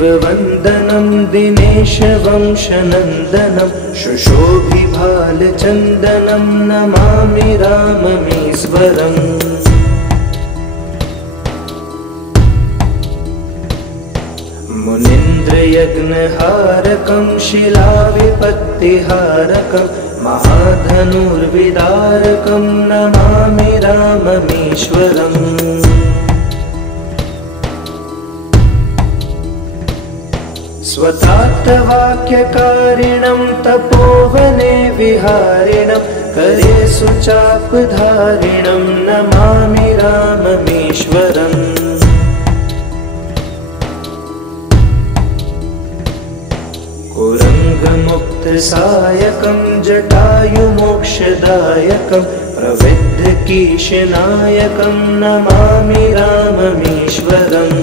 देववन्दनं दिनेशवंशनन्दनं शुशोभिभालचन्दनं नमामि राममीश्वरम् मुनीन्द्रयज्ञहारकं शिलाविपत्तिहारकं महाधनुर्विदारकं नमामि राममीश्वरम् स्वतात्तवाक्यकारिणं तपोवने विहारिणं करे सुचापधारिणं नमामि राममीश्वरम् कुरङ्गमुक्तसायकं जटायुमोक्षदायकं प्रविद्धकीशनायकं नमामि राममीश्वरम्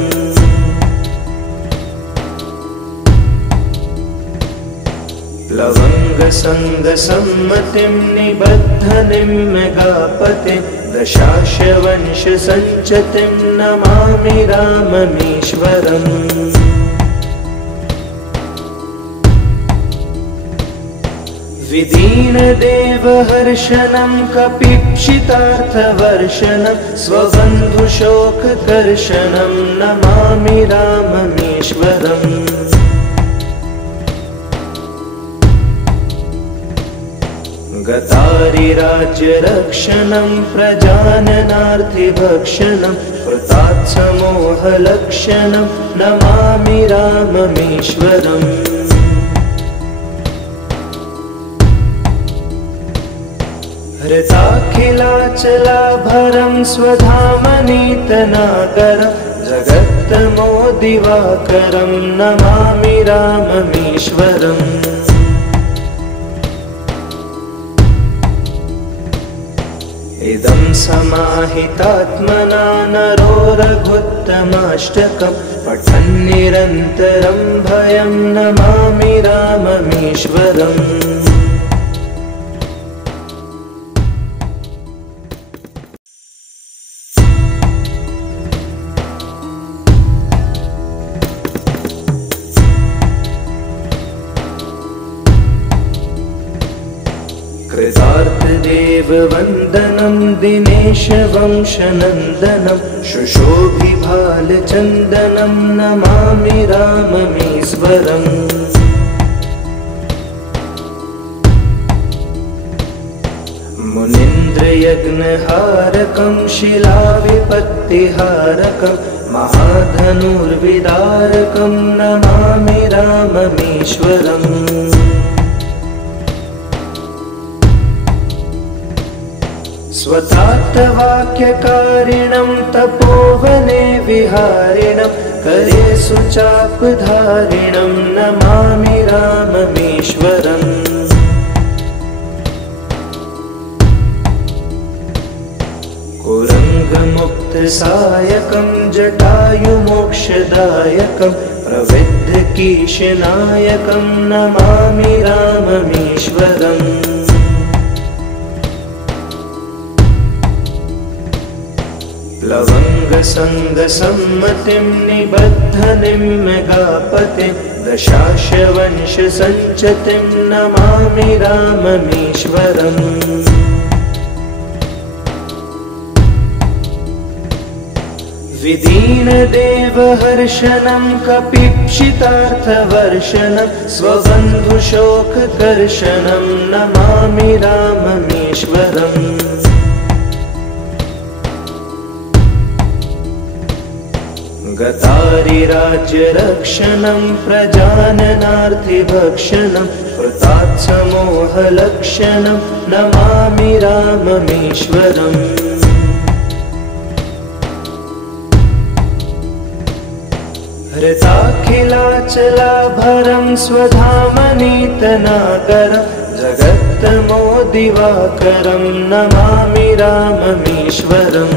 प्लवङ्गसङ्गसम्मतिं निबद्धनिं मेघापतिं दशाशवंशसञ्चतिं नमामि राममीश्वरम् विदीनदेवहर्षणं कपीप्सितार्थवर्षणं स्वबन्धुशोककर्षणं नमामि राममीश्वरम् गतारिराज्यरक्षणं प्रजाननार्थिभक्षणं कृतात्समोहलक्षणं नमामि राममीश्वरम् हृताखिलाचलाभरं स्वधामनीतनाकरं जगत्तमोदिवाकरं नमामि राममीश्वरम् इदं समाहितात्मना नरो रघुत्तमाष्टकं पठन् निरन्तरं भयं नमामि राममीश्वरम् कृतार्थदेववन्दनं दिनेशवंशनन्दनं शुशोभिभालचन्दनं नमामि राममीश्वरम् मुनीन्द्रयज्ञहारकं शिलाविपत्तिहारकं महाधनुर्विदारकं नमामि राममीश्वरम् स्वतात्तवाक्यकारिणं तपोवने विहारिणं करे सुचापधारिणं नमामि राममीश्वरम् कुरङ्गमुक्तसायकं जटायुमोक्षदायकं प्रविद्धकीशनायकं नमामि राममीश्वरम् प्लवङ्गसङ्गसम्मतिं निबद्धनिं मेघापतिं दशाशवंशसञ्चतिं नमामि राममीश्वरम् विदीनदेवहर्षणं कपीप्सितार्थवर्षणं स्वबन्धुशोककर्षणं नमामि राममीश्वरम् गतारिराज्यरक्षणं प्रजाननार्थिभक्षणं कृतात्समोहलक्षणं नमामि राममीश्वरम् हृताखिलाचलाभरं स्वधामनीतनाकरं जगत्तमोदिवाकरं नमामि राममीश्वरम्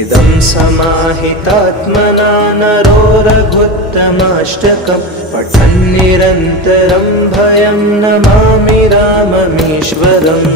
इदं समाहितात्मना नरो रघुत्तमाष्टकं पठन् निरन्तरं भयं नमामि राममीश्वरम्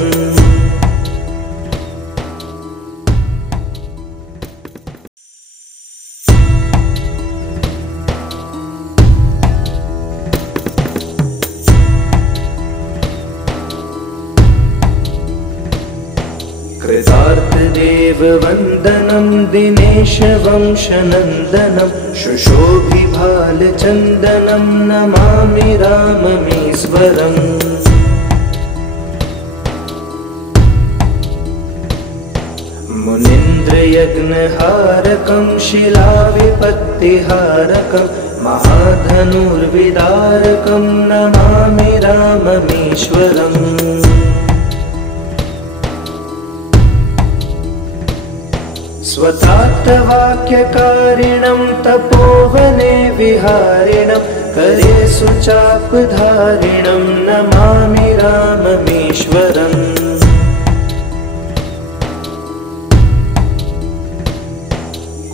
देववन्दनं दिनेशवंशनन्दनं शुशोभिभालचन्दनं नमामि राममीश्वरम् मुनीन्द्रयज्ञहारकं शिलाविपत्तिहारकं महाधनुर्विदारकं नमामि राममीश्वरम् स्वतात्तवाक्यकारिणं तपोवने विहारिणं करे सुचापधारिणं नमामि राममीश्वरम्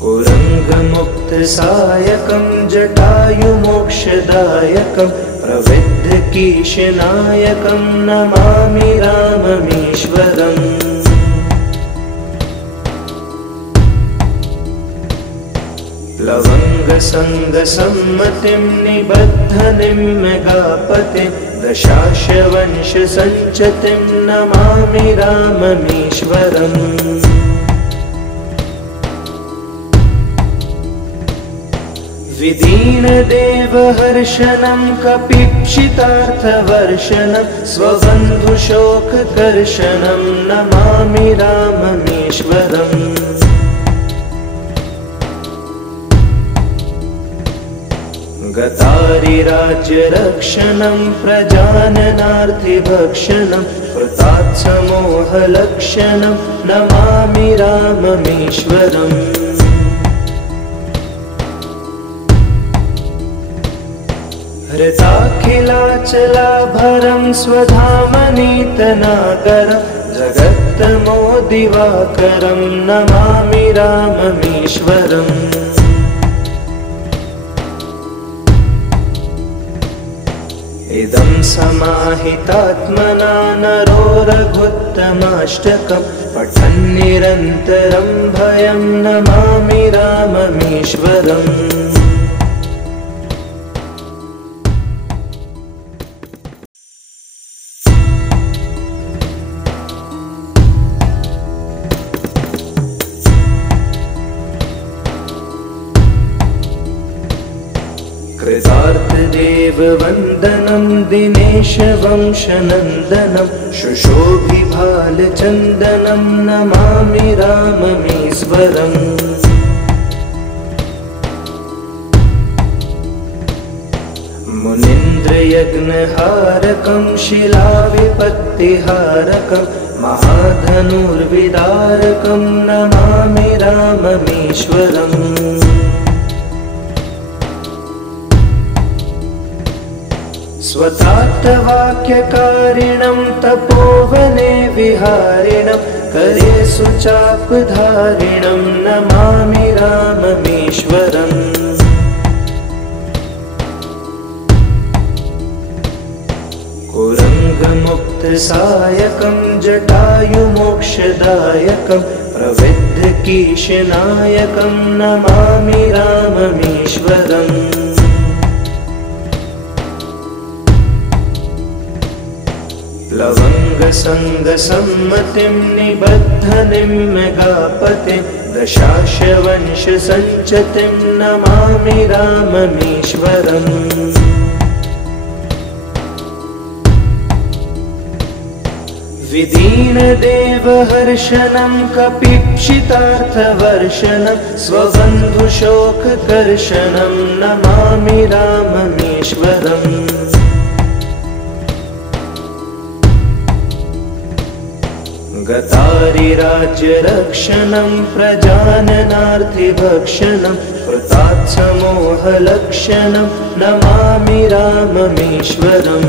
कुरङ्गमुक्तसायकं जटायुमोक्षदायकं प्रविद्धकीशनायकं नमामि राममीश्वरम् लवङ्गसङ्गसम्मतिं निबद्धनिं मेघापतिं दशाशवंशसञ्चतिं नमामि राममीश्वरम् विदीनदेवहर्षणं कपीप्सितार्थवर्षणं स्वबन्धुशोककर्षणं नमामि राममीश्वरम् गतारिराज्यरक्षणं प्रजाननार्थिभक्षणं कृतात्समोहलक्षणं नमामि राममीश्वरम् हृताखिलाचलाभरं स्वधामनीतनागरं जगत्तमोदिवाकरं नमामि राममीश्वरम् इदं समाहितात्मना नरो रघुत्तमाष्टकं पठन्निरन्तरं भयं नमामि राममीश्वरम् कृतार्थदेववन्दनं दिनेशवंशनन्दनं शुशोभिभालचन्दनं नमामि राममीश्वरम् मुनीन्द्रयज्ञहारकं शिलाविपत्तिहारकं महाधनुर्विदारकं नमामि राममीश्वरम् स्वतात्तवाक्यकारिणं तपोवने विहारिणं करे सुचापधारिणं नमामि राममीश्वरम् कुरङ्गमुक्तसायकं जटायुमोक्षदायकं प्रविद्धकीशनायकं नमामि राममीश्वरम् लवङ्गसङ्गसम्मतिं निबद्धनिं मेघापतिं दशाशवंशसञ्चतिं नमामि राममीश्वरम् विदीनदेवहर्षणं कपीप्सितार्थवर्षणं स्वबन्धुशोककर्षणं नमामि राममीश्वरम् गतारिराज्यरक्षणं प्रजाननार्थिभक्षणं कृतात्समोहलक्षणं नमामि राममीश्वरम्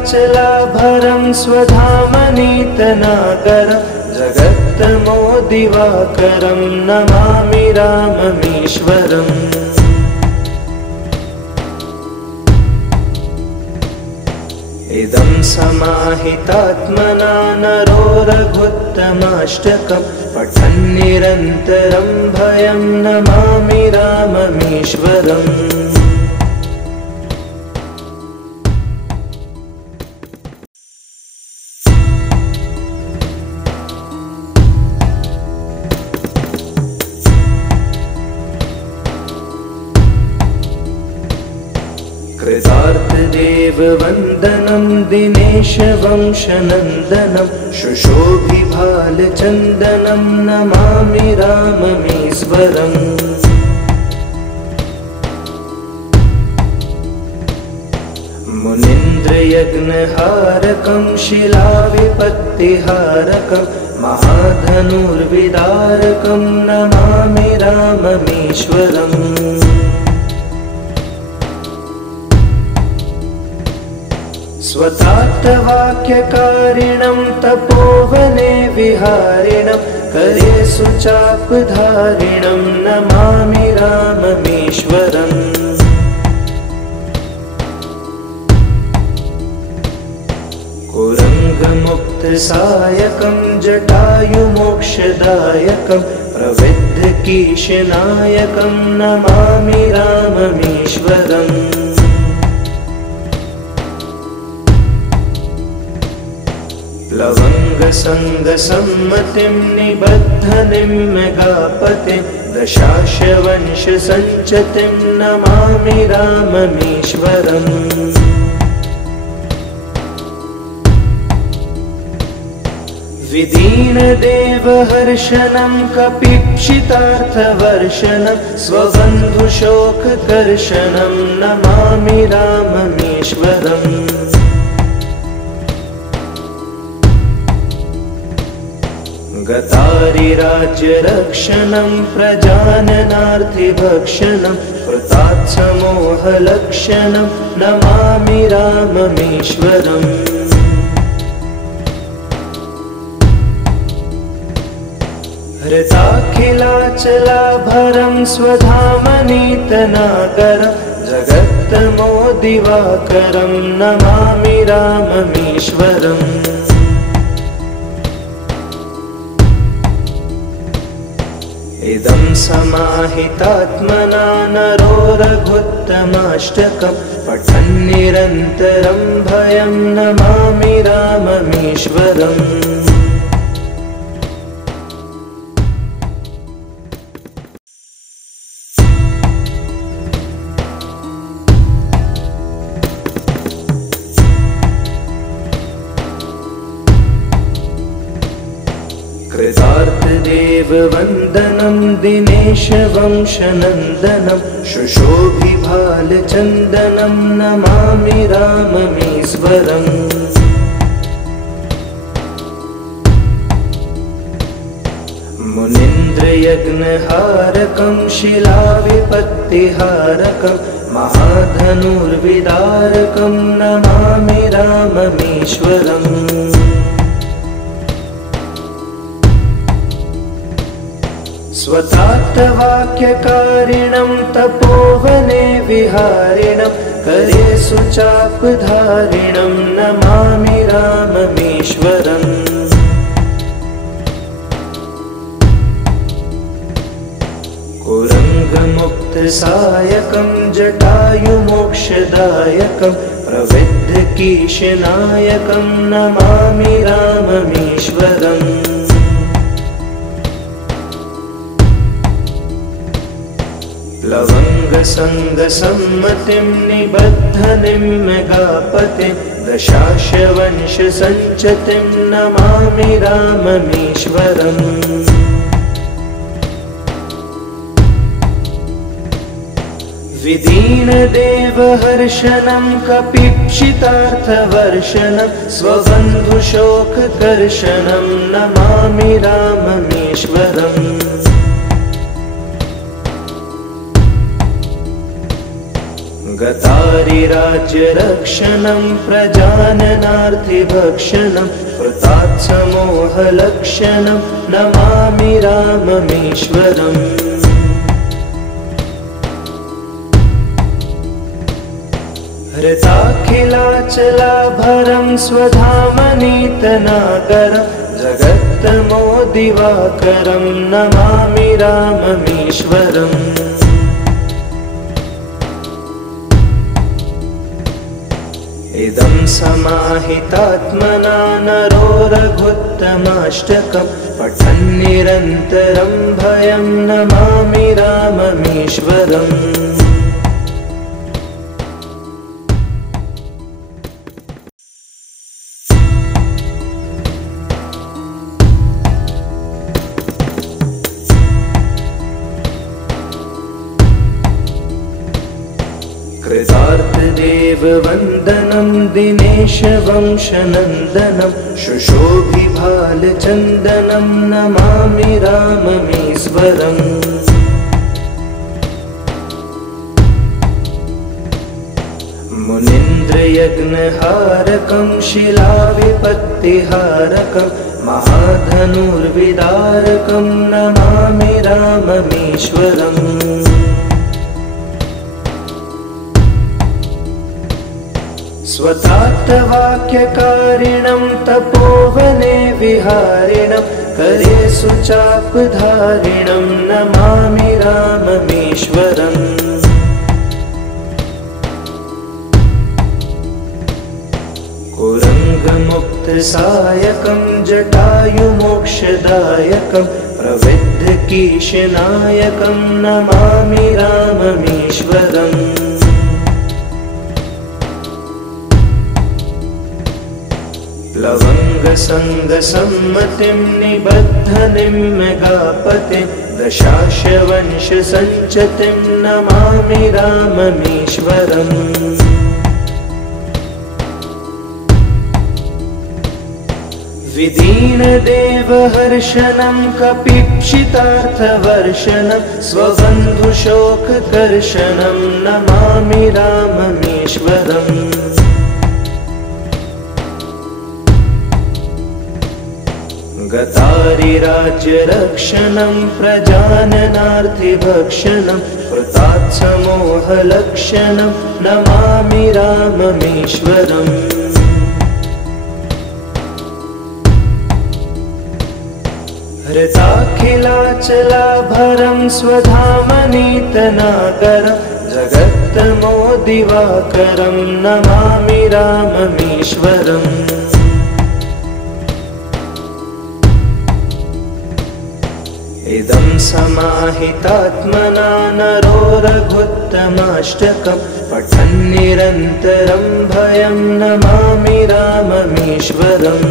हृताखिलाचलाभरं स्वधामनीतनागरं जगत्तमोदिवाकरं नमामि राममीश्वरम् इदं समाहितात्मना नरो रघुत्तमाष्टकं पठन्निरन्तरं भयं नमामि राममीश्वरम्। देववन्दनं दिनेशवंशनन्दनं शुशोभिभालचन्दनं नमामि राममीश्वरम् मुनीन्द्रयज्ञहारकं शिलाविपत्तिहारकं महाधनुर्विदारकं नमामि राममीश्वरम् स्वतात्तवाक्यकारिणं तपोवने विहारिणं करे सुचापधारिणं नमामि राममीश्वरम् कुरङ्गमुक्तसायकं जटायुमोक्षदायकं प्रविद्धकीशनायकं नमामि राममीश्वरम् प्लवङ्गसङ्गसम्मतिं निबद्धनिं मेघापतिं दशाशवंशसञ्चतिं नमामि राममीश्वरम् विदीनदेवहर्षणं कपीक्षितार्थवर्षणं स्वबन्धुशोककर्षणं नमामि राममीश्वरम् गतारिराज्यरक्षणं प्रजाननार्थिभक्षणं कृतात्समोहलक्षणं नमामि राममीश्वरम् हृताखिलाचलाभरं स्वधामनीतनाकरं जगत्तमोदिवाकरं नमामि राममीश्वरम् इदं समाहितात्मना नरो रघुत्तमाष्टकं पठन् निरन्तरं भयं नमामि राममीश्वरम् कृतार्थदेववन्दनं दिनेशवंशनन्दनं शुशोभिभालचन्दनं नमामि राममीश्वरम् मुनीन्द्रयज्ञहारकं शिलाविपत्तिहारकं महाधनुर्विदारकं नमामि राममीश्वरम् स्वतात्तवाक्यकारिणं तपोवने विहारिणं करे सुचापधारिणं नमामि राममीश्वरम् कुरङ्गमुक्तसायकं जटायुमोक्षदायकं प्रविद्धकीशनायकं नमामि राममीश्वरम् प्लवङ्गसङ्गसम्मतिं निबद्धनिं मेघापतिं दशाशवंशसञ्चतिं नमामि राममीश्वरम् विदीनदेवहर्षणं कपीक्षितार्थवर्षणं स्वबन्धुशोककर्षणं नमामि राममीश्वरम् गतारिराज्यरक्षणं प्रजाननार्थिभक्षणं कृतात्समोहलक्षणं नमामि राममीश्वरम् हृताखिलाचलाभरं स्वधामनीतनाकरं जगत्तमोदिवाकरं नमामि राममीश्वरम् इदं समाहितात्मना नरो रघुत्तमाष्टकं पठन् निरन्तरं भयं नमामि राममीश्वरम्। देववन्दनं दिनेशवंशनन्दनं शुशोभिभालचन्दनं नमामि राममीश्वरम् मुनीन्द्रयज्ञहारकं शिलाविपत्तिहारकं महाधनुर्विदारकं नमामि राममीश्वरम् स्वतात्तवाक्यकारिणं तपोवने विहारिणं करे सुचापधारिणं नमामि राममीश्वरम् कुरङ्गमुक्तसायकं जटायुमोक्षदायकं प्रविद्धकीशनायकं नमामि राममीश्वरम् प्लवङ्गसङ्गसम्मतिं निबद्धनिं मेघापतिं दशाशवंशसञ्चतिं नमामि राममीश्वरम् विदीनदेवहर्षणं कपीप्सितार्थवर्षणं स्वबन्धुशोककर्षणं नमामि राममीश्वरम् गतारिराज्यरक्षणं प्रजाननार्थिभक्षणं कृतात्समोहलक्षणं नमामि राममीश्वरम् हृताखिलाचलाभरं स्वधामनीतनागरं जगत्तमोदिवाकरं नमामि राममीश्वरम् इदं समाहितात्मना नरो रघुत्तमाष्टकं पठन्निरन्तरं भयं नमामि राममीश्वरम्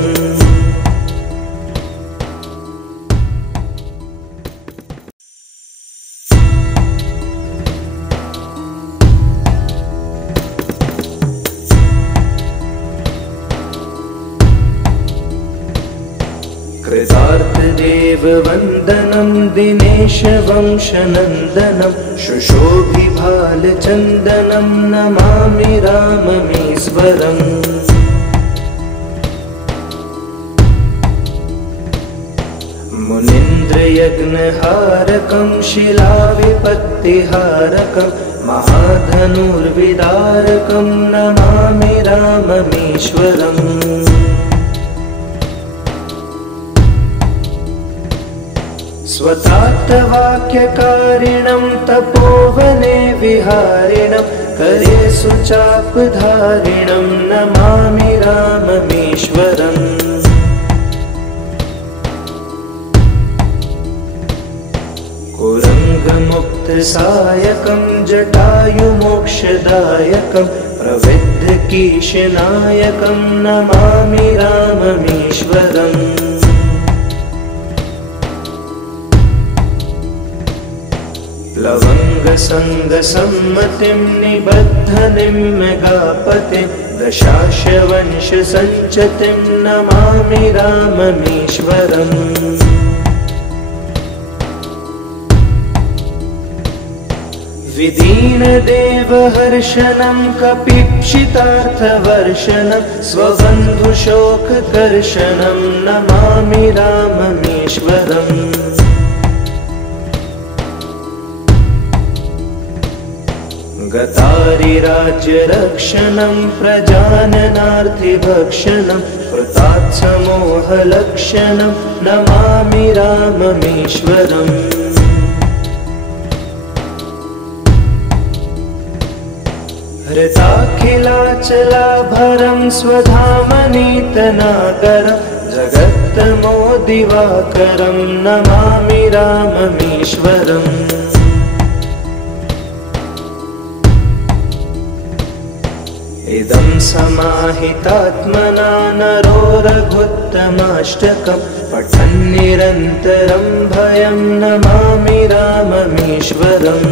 कृतार्थदेववन्दनं दिनेशवंशनन्दनं शुशोभिभालचन्दनं नमामि राममीश्वरम् मुनीन्द्रयज्ञहारकं शिलाविपत्तिहारकं महाधनुर्विदारकं नमामि राममीश्वरम् स्वतात्तवाक्यकारिणं तपोवने विहारिणं करे सुचापधारिणं नमामि राममीश्वरम् कुरङ्गमुक्तसायकं जटायुमोक्षदायकं प्रविद्धकीशनायकं नमामि राममीश्वरम् प्लवङ्गसङ्गसम्मतिं निबद्धनिं मेघापतिं दशाशवंशसञ्चतिं नमामि राममीश्वरम् विदीनदेवहर्षणं कपीप्सितार्थवर्षणं स्वबन्धुशोककर्षणं नमामि राममीश्वरम् गतारिराज्यरक्षणं प्रजाननार्थिभक्षणं कृतात्समोहलक्षणं नमामि राममीश्वरम् हृताखिलाचलाभरं स्वधामनीतनागरं जगत्तमोदिवाकरं नमामि राममीश्वरम् इदं समाहितात्मना नरो रघुत्तमाष्टकं पठन्निरन्तरं भयं नमामि राममीश्वरम्।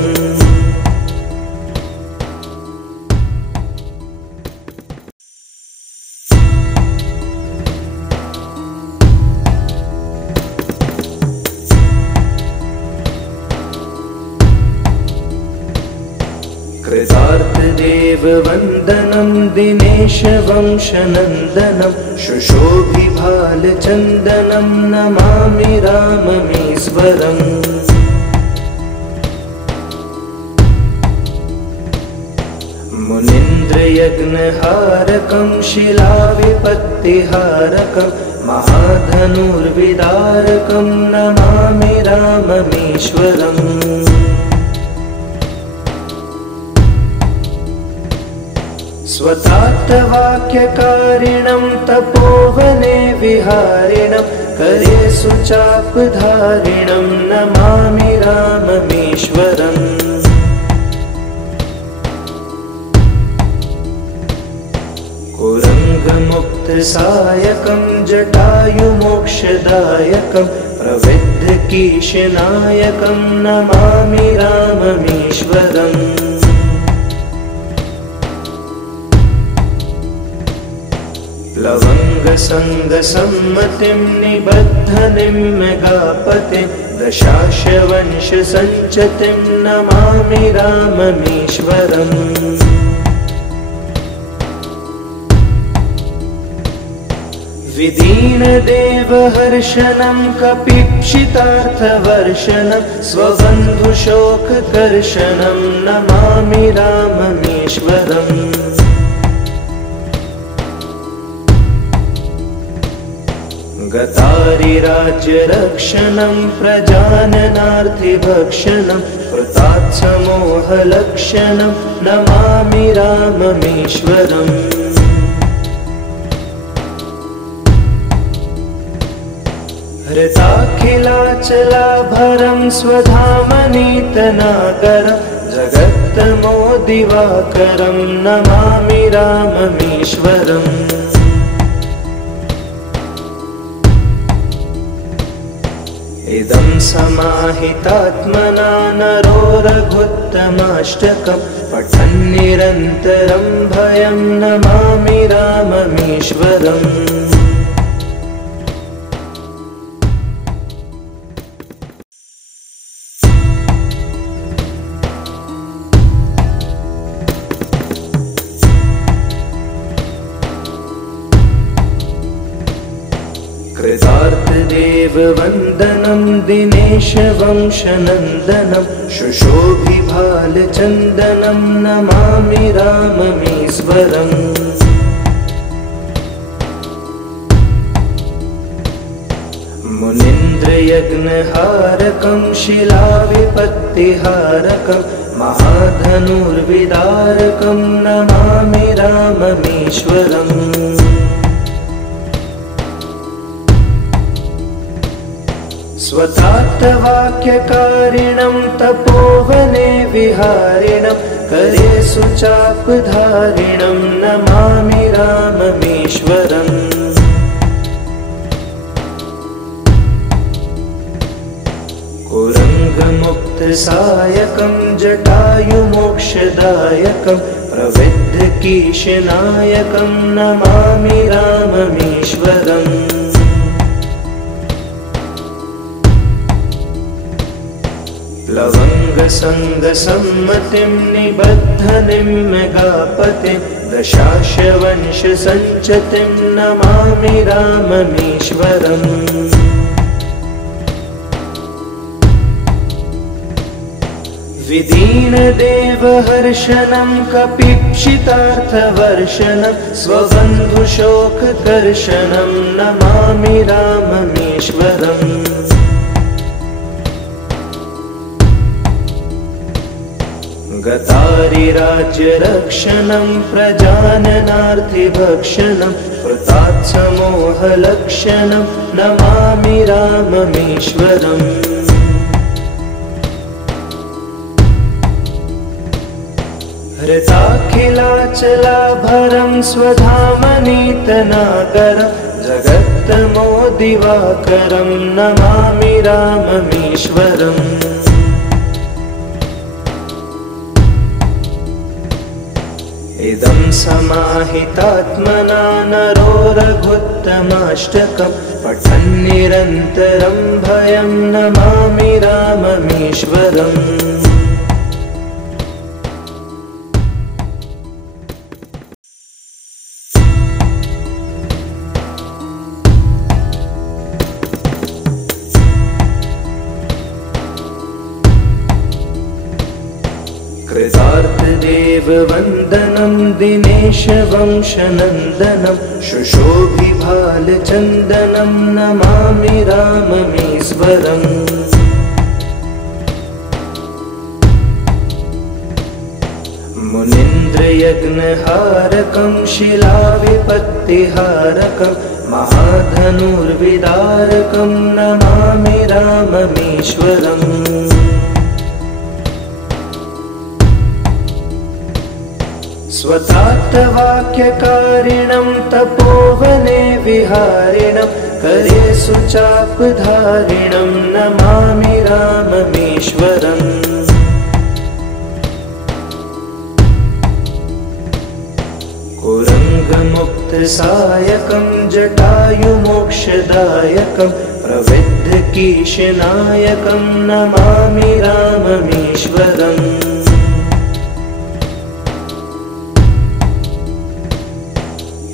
देववन्दनं दिनेशवंशनन्दनं शुशोभिभालचन्दनं नमामि राममीश्वरम् मुनीन्द्रयज्ञहारकं शिलाविपत्तिहारकं महाधनुर्विदारकं नमामि राममीश्वरम् स्वतात्तवाक्यकारिणं तपोवने विहारिणं करे सुचापधारिणं नमामि राममीश्वरम् कुरङ्गमुक्तसायकं जटायुमोक्षदायकं प्रविद्धकीशनायकं नमामि राममीश्वरम् लवङ्गसङ्गसम्मतिं निबद्धनिं मेघापतिं दशाशवंशसञ्चतिं नमामि राममीश्वरम् विदीनदेवहर्षणं कपीक्षितार्थवर्षणं स्वबन्धुशोककर्षणं नमामि राममीश्वरम् गतारिराज्यरक्षणं प्रजाननार्थिभक्षणं कृतात्समोहलक्षणं नमामि राममीश्वरम् हृताखिलाचलाभरं स्वधामनीतनागरं जगत्तमोदिवाकरं नमामि राममीश्वरम् इदं समाहितात्मना नरो रघुत्तमाष्टकं पठन्निरन्तरं भयं नमामि राममीश्वरम् कृतार्थदेववन्दनं दिनेशवंशनन्दनं शुशोभिभालचन्दनं नमामि राममीश्वरम् मुनीन्द्रयज्ञहारकं शिलाविपत्तिहारकं महाधनुर्विदारकं नमामि राममीश्वरम् स्वतात्तवाक्यकारिणं तपोवने विहारिणं करे सुचापधारिणं नमामि राममीश्वरम् कुरङ्गमुक्तसायकं जटायुमोक्षदायकं प्रविद्धकीशनायकं नमामि राममीश्वरम् लवङ्गसङ्गसम्मतिं निबद्धनिं मेघापतिं दशाशवंशसञ्चतिं नमामि राममीश्वरम् विदीनदेवहर्षणं कपीक्षितार्थवर्षणं स्वबन्धुशोककर्षणं नमामि राममीश्वरम् गतारिराज्यरक्षणं प्रजाननार्थिभक्षणं कृतात्समोहलक्षणं नमामि राममीश्वरम् हृताखिलाचलाभरं स्वधामनीतनागरं जगत्तमोदिवाकरं नमामि राममीश्वरम् इदं समाहितात्मना नरो रघुत्तमाष्टकं पठन्निरन्तरं भयं नमामि राममीश्वरम् देववन्दनं दिनेशवंशनन्दनं शुशोभिभालचन्दनं नमामि राममीश्वरम् मुनीन्द्रयज्ञहारकं शिलाविपत्तिहारकं महाधनुर्विदारकं नमामि राममीश्वरम् स्वतात्तवाक्यकारिणं तपोवने विहारिणं करे सुचापधारिणं नमामि राममीश्वरम् कुरङ्गमुक्तसायकं जटायुमोक्षदायकं प्रविद्धकीशनायकं नमामि राममीश्वरम्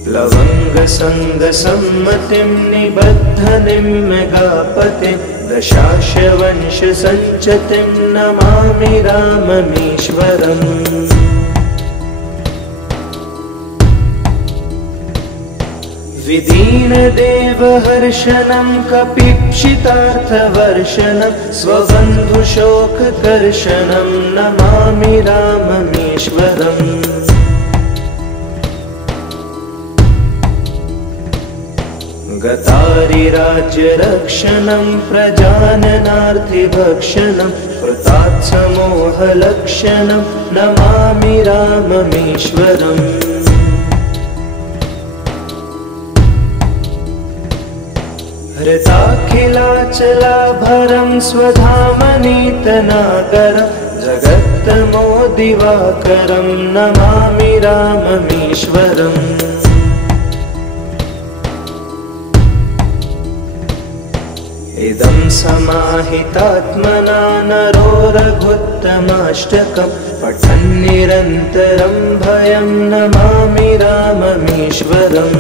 प्लवङ्गसङ्गसम्मतिं निबद्धनिं मेघापतिं दशाशवंशसञ्चतिं नमामि राममीश्वरम् विदीनदेवहर्षणं कपीक्षितार्थवर्षणं स्वबन्धुशोककर्षणं नमामि राममीश्वरम् गतारिराज्यरक्षणं प्रजाननार्थिभक्षणं कृतात्समोहलक्षणं नमामि राममीश्वरम् हृताखिलाचलाभरं स्वधामनीतनाकरं जगत्तमोदिवाकरं नमामि राममीश्वरम् इदं समाहितात्मना नरो रघुत्तमाष्टकं पठन् निरन्तरं भयं नमामि राममीश्वरम्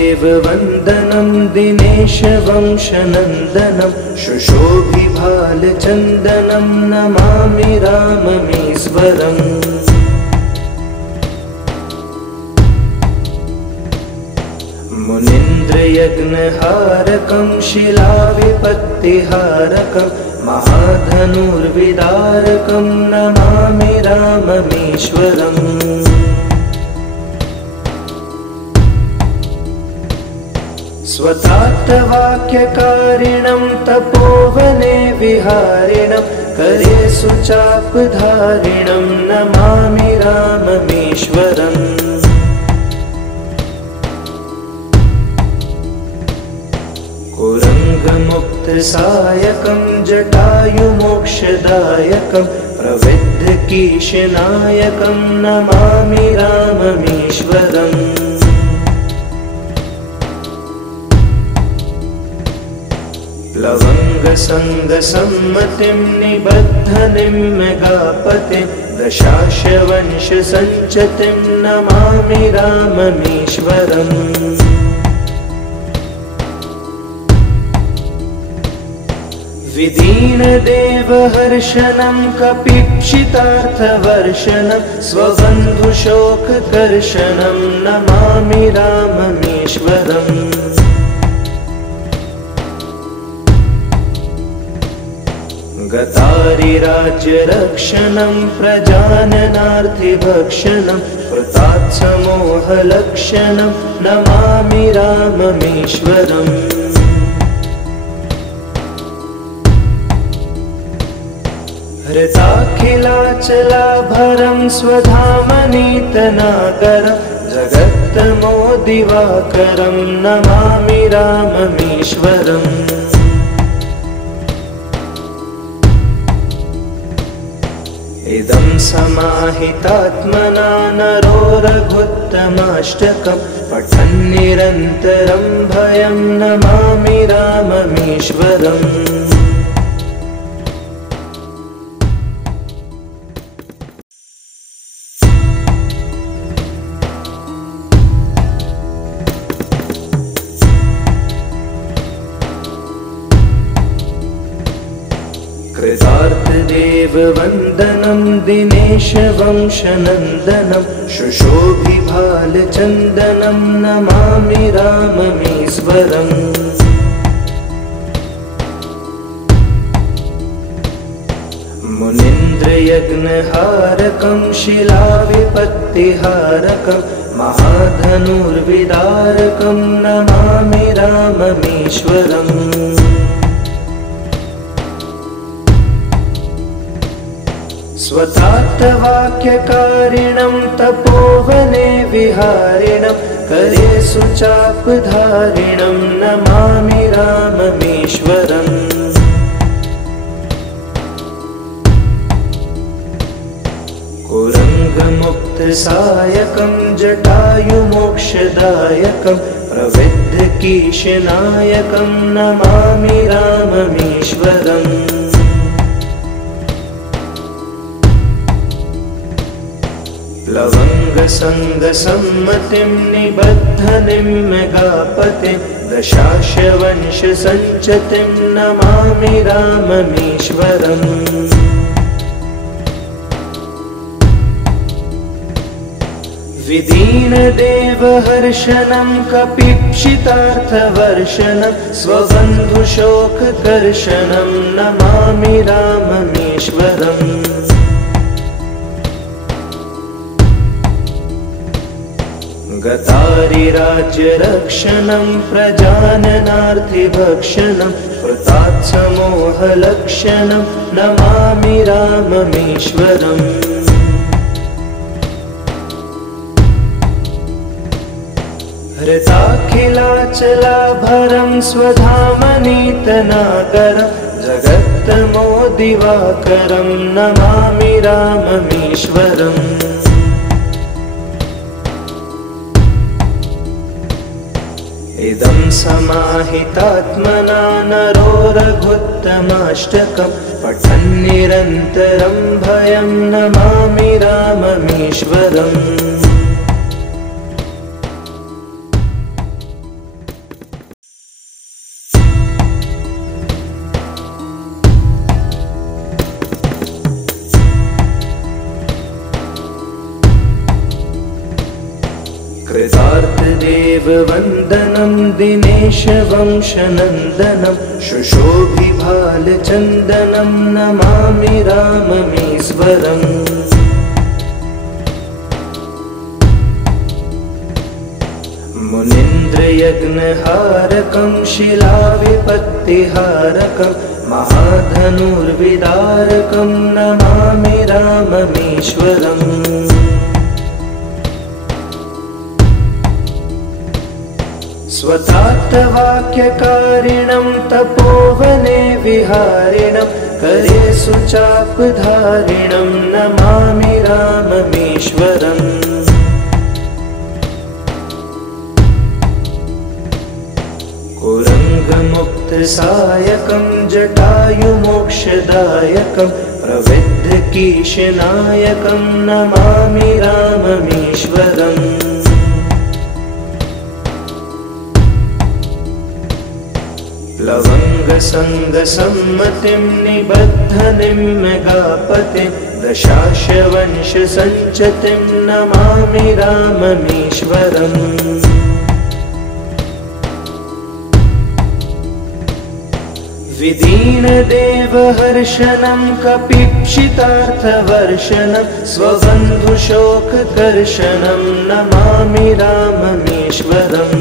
कृतार्थदेववन्दनं दिनेशवंशनन्दनं शुशोभिभालचन्दनं नमामि राममीश्वरम् मुनीन्द्रयज्ञहारकं शिलाविपत्तिहारकं महाधनुर्विदारकं नमामि राममीश्वरम् स्वतात्तवाक्यकारिणं तपोवने विहारिणं करे सुचापधारिणं नमामि राममीश्वरम् कुरङ्गमुक्तसायकं जटायुमोक्षदायकं प्रविद्धकीशनायकं नमामि राममीश्वरम् प्लवङ्गसङ्गसम्मतिं निबद्धनिं मेघापतिं दशाशवंशसञ्चतिं नमामि राममीश्वरम् विदीनदेवहर्षणं कपीक्षितार्थवर्षणं स्वबन्धुशोककर्षणं नमामि राममीश्वरम् गतारिराज्यरक्षणं प्रजाननार्थिभक्षणं कृतात्समोहलक्षणं नमामि राममीश्वरम् हृताखिलाचलाभरं स्वधामनीतनाकरं जगत्तमोदिवाकरं नमामि राममीश्वरम् इदं समाहितात्मना नरो रघुत्तमाष्टकं पठन् निरन्तरं भयं नमामि राममीश्वरम् कृतार्थदेववन्दनं दिनेशवंशनन्दनं शुशोभिभालचन्दनं नमामि राममीश्वरम्। मुनीन्द्रयज्ञहारकं शिलाविपत्तिहारकं महाधनुर्विदारकं नमामि राममीश्वरम्। स्वतात्तवाक्यकारिणं तपोवने विहारिणं करे सुचापधारिणं नमामि राममीश्वरम्। कुरङ्गमुक्तसायकं जटायुमोक्षदायकं प्रविद्धकीशनायकं नमामि राममीश्वरम्। लवङ्गसङ्गसम्मतिं निबद्धनिं मेघापतिं दशाशवंशसञ्चतिं नमामि राममीश्वरम्। विदीनदेवहर्षणं कपीप्सितार्थवर्षणं स्वबन्धुशोककर्षणं नमामि राममीश्वरम्। गतारिराज्यरक्षणं प्रजाननार्थिभक्षणं कृतात्समोहलक्षणं नमामि राममीश्वरम्। हृताखिलाचलाभरं स्वधामनीतनागरं जगत्तमोदिवाकरं नमामि राममीश्वरम्। इदं समाहितात्मना नरो रघुत्तमाष्टकं पठन्निरन्तरं भयं नमामि राममीश्वरम्। कृतार्थदेववन्दनं दिनेशवंशनन्दनं शुशोभिभालचन्दनं नमामि राममीश्वरम्। मुनीन्द्रयज्ञहारकं शिलाविपत्तिहारकं महाधनुर्विदारकं नमामि राममीश्वरम्। स्वतात्तवाक्यकारिणं तपोवने विहारिणं करे सुचापधारिणं नमामि राममीश्वरम्। कुरङ्गमुक्तसायकं जटायुमोक्षदायकं प्रविद्धकीशनायकं नमामि राममीश्वरम्। लवङ्गसङ्गसम्मतिं निबद्धनिं मेघापतिं दशाशवंशसञ्चतिं नमामि राममीश्वरम्। विदीनदेवहर्षणं कपीप्सितार्थवर्षणं स्वबन्धुशोककर्षणं नमामि राममीश्वरम्।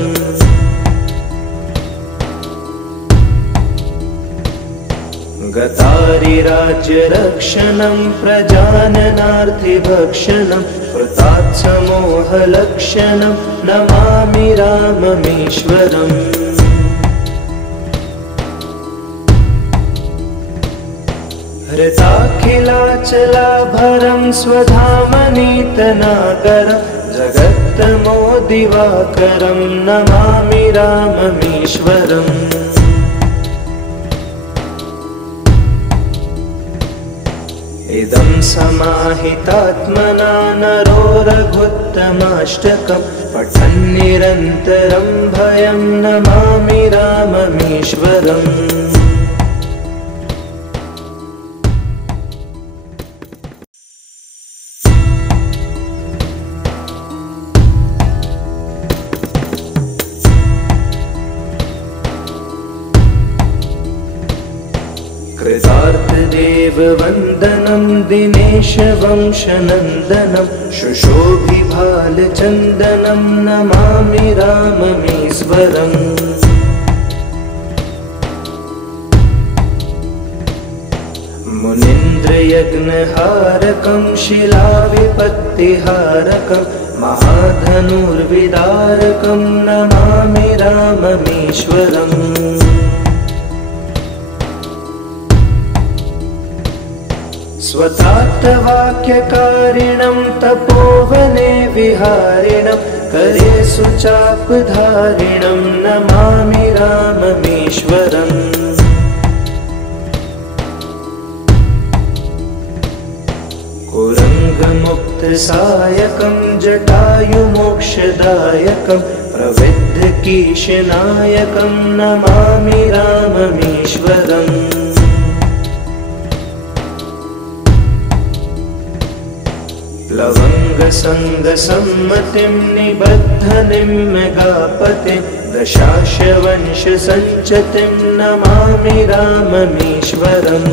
गतारिराज्यरक्षणं प्रजाननार्थिभक्षणं कृतात्समोहलक्षणं नमामि राममीश्वरम्। हृताखिलाचलाभरं स्वधामनीतनागरं जगत्तमोदिवाकरं नमामि राममीश्वरम्। इदं समाहितात्मना नरो रघुत्तमाष्टकं पठन्निरन्तरं भयं नमामि राममीश्वरम्। कृतार्थदेववन्दनं दिनेशवंशनन्दनं शुशोभिभालचन्दनं नमामि राममीश्वरम्। मुनीन्द्रयज्ञहारकं शिलाविपत्तिहारकं महाधनुर्विदारकं नमामि राममीश्वरम्। स्वतात्तवाक्यकारिणं तपोवने विहारिणं करे सुचापधारिणं नमामि राममीश्वरम्। कुरङ्गमुक्तसायकं जटायुमोक्षदायकं प्रविद्धकीशनायकं नमामि राममीश्वरम्। लवङ्गसङ्गसम्मतिं निबद्धनिं मेघापतिं दशाशवंशसञ्चतिं नमामि राममीश्वरम्।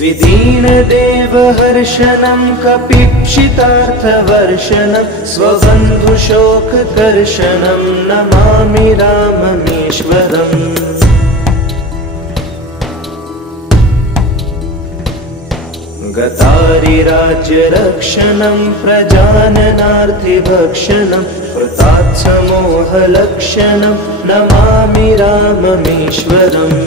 विदीनदेवहर्षणं कपीक्षितार्थवर्षणं स्वबन्धुशोककर्षणं नमामि राममीश्वरम्। गतारिराज्यरक्षणं प्रजाननार्थिभक्षणं कृतात्समोहलक्षणं नमामि राममीश्वरम्।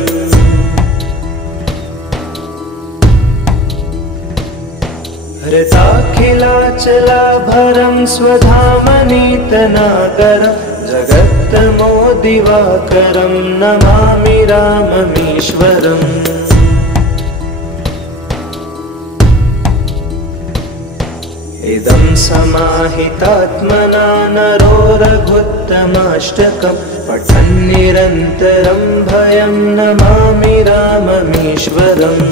हृताखिलाचलाभरं स्वधामनीतनाकरं जगत्तमोदिवाकरं नमामि राममीश्वरम्। इदं समाहितात्मना नरो रघुत्तमाष्टकं पठन् निरन्तरं भयं नमामि राममीश्वरम्।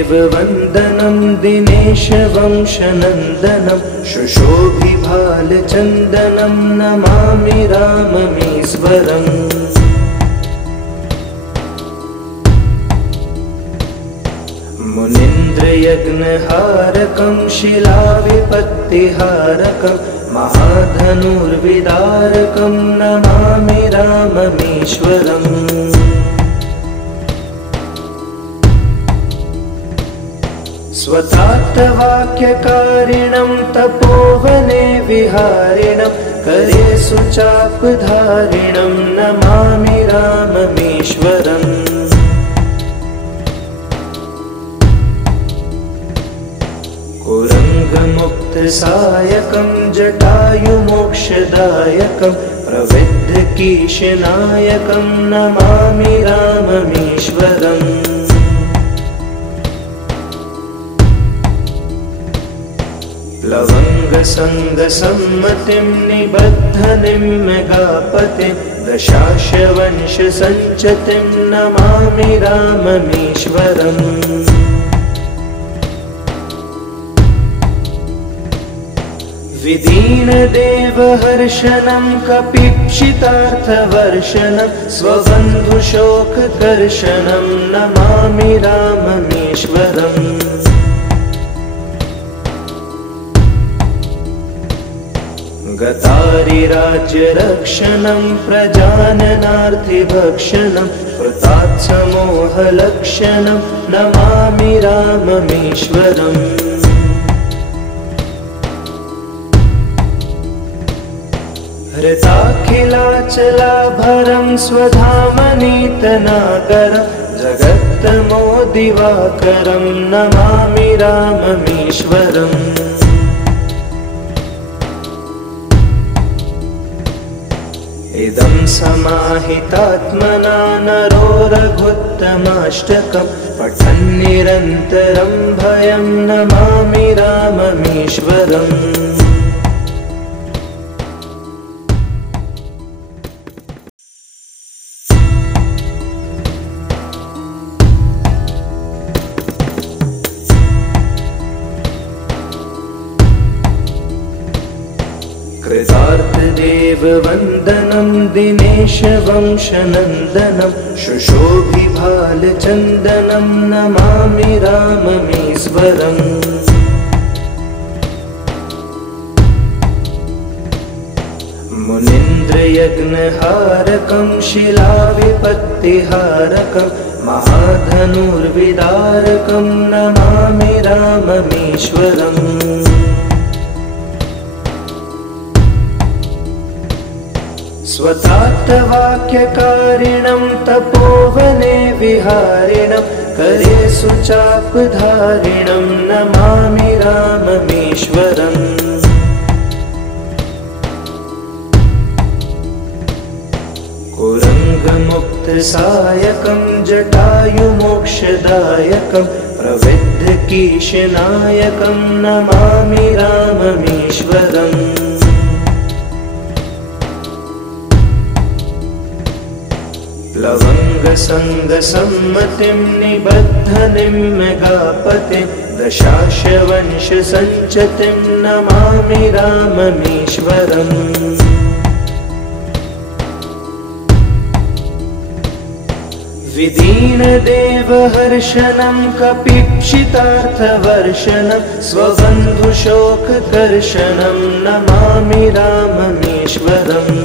कृतार्थदेववन्दनं दिनेशवंशनन्दनं शुशोभिभालचन्दनं नमामि राममीश्वरम्। मुनीन्द्रयज्ञहारकं शिलाविपत्तिहारकं महाधनुर्विदारकं नमामि राममीश्वरम्। स्वतात्तवाक्यकारिणं तपोवने विहारिणं करे सुचापधारिणं नमामि राममीश्वरम्। कुरङ्गमुक्तसायकं जटायुमोक्षदायकं प्रविद्धकीशनायकं नमामि राममीश्वरम्। लवङ्गसङ्गसम्मतिं निबद्धनिं मेघापतिं दशाशवंशसञ्चतिं नमामि राममीश्वरम्। विदीनदेवहर्षणं कपीक्षितार्थवर्षणं स्वबन्धुशोककर्षणं नमामि राममीश्वरम्। गतारिराज्यरक्षणं प्रजाननार्थिभक्षणं कृतात्समोहलक्षणं नमामि राममीश्वरम्। हृताखिलाचलाभरं स्वधामनीतनाकरं जगत्तमोदिवाकरं नमामि राममीश्वरम्। इदं समाहितात्मना नरो रघुत्तमाष्टकं पठन् निरन्तरं भयं नमामि राममीश्वरम्। कृतार्थदेववन्दनं दिनेशवंशनन्दनं शुशोभिभालचन्दनं नमामि राममीश्वरम् मुनीन्द्रयज्ञहारकं शिलाविपत्तिहारकं महाधनुर्विदारकं नमामि राममीश्वरम् स्वतात्तवाक्यकारिणं तपोवने विहारिणं करे सुचापधारिणं नमामि राममीश्वरम् कुरङ्गमुक्तसायकं जटायुमोक्षदायकं प्रविद्धकीशनायकं नमामि राममीश्वरम् प्लवङ्गसङ्गसम्मतिं निबद्धनिं मेघापतिं दशाशवंशसञ्चतिं नमामि राममीश्वरम् विदीनदेवहर्षणं कपीक्षितार्थवर्षणं स्वबन्धुशोककर्षणं नमामि राममीश्वरम्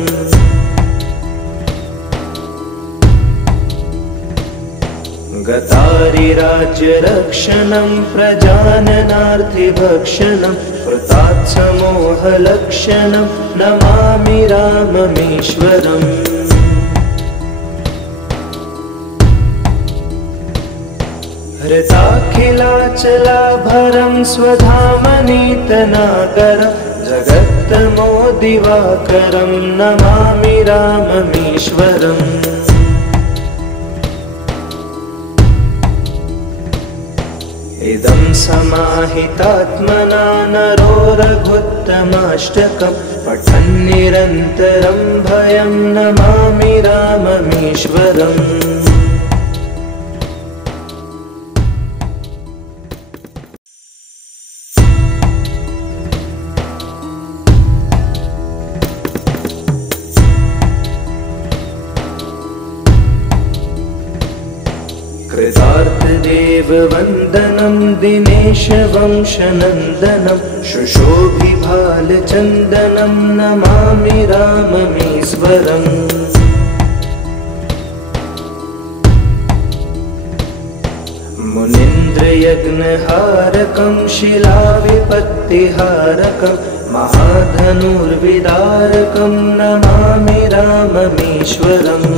गतारिराज्यरक्षणं प्रजाननार्थिभक्षणं कृतात्समोहलक्षणं नमामि राममीश्वरम् हृताखिलाचलाभरं स्वधामनीतनागरं जगत्तमोदिवाकरं नमामि राममीश्वरम् इदं समाहितात्मना नरो रघुत्तमाष्टकं पठन्निरन्तरं भयं नमामि राममीश्वरम् कृतार्थदेववन्दनं दिनेशवंशनन्दनं शुशोभिभालचन्दनं नमामि राममीश्वरम् मुनीन्द्रयज्ञहारकं शिलाविपत्तिहारकं महाधनुर्विदारकं नमामि राममीश्वरम्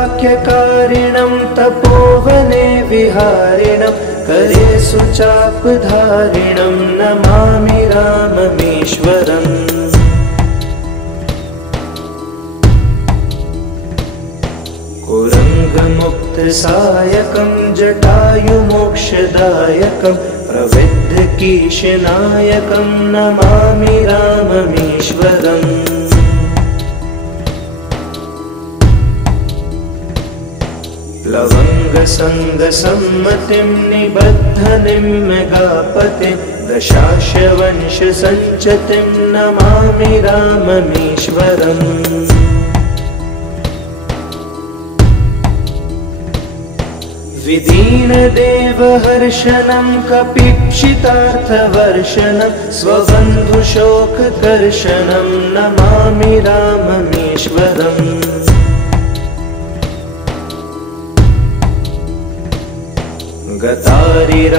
स्वतात्तवाक्यकारिणं तपोवने विहारिणं करे सुचापधारिणं नमामि राममीश्वरम् कुरङ्गमुक्तसायकं जटायुमोक्षदायकं प्रविद्धकीशनायकं नमामि राममीश्वरम् प्लवङ्गसङ्गसम्मतिं निबद्धनिं मेघापतिं दशाशवंशसञ्चतिं नमामि राममीश्वरम् विदीनदेवहर्षणं कपीक्षितार्थवर्षणं स्वबन्धुशोककर्षणं नमामि राममीश्वरम्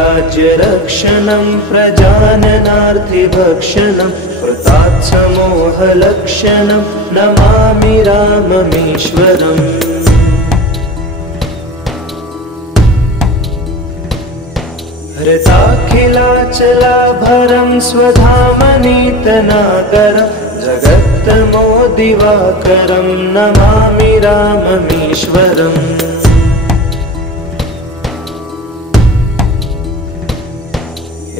गतारिराज्यरक्षणं प्रजाननार्थिभक्षणं कृतात्समोहलक्षणं नमामि राममीश्वरम् हृताखिलाचलाभरं स्वधामनीतनागरं जगत्तमोदिवाकरं नमामि राममीश्वरम्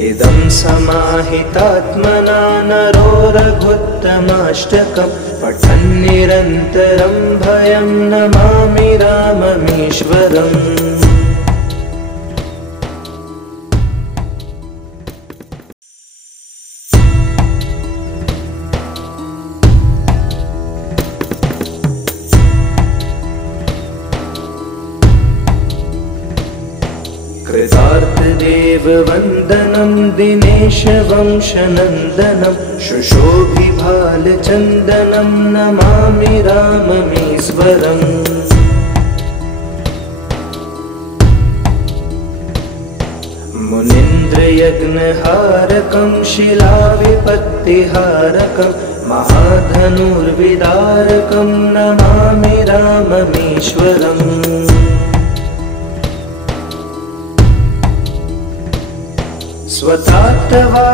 इदं समाहितात्मना नरो रघुत्तमाष्टकं पठन्निरन्तरं भयं नमामि राममीश्वरम् कृतार्थदेववन्दनं दिनेशवंशनन्दनं शुशोभिभालचन्दनं नमामि राममीश्वरम् मुनीन्द्रयज्ञहारकं शिलाविपत्तिहारकं महाधनुर्विदारकं नमामि राममीश्वरम्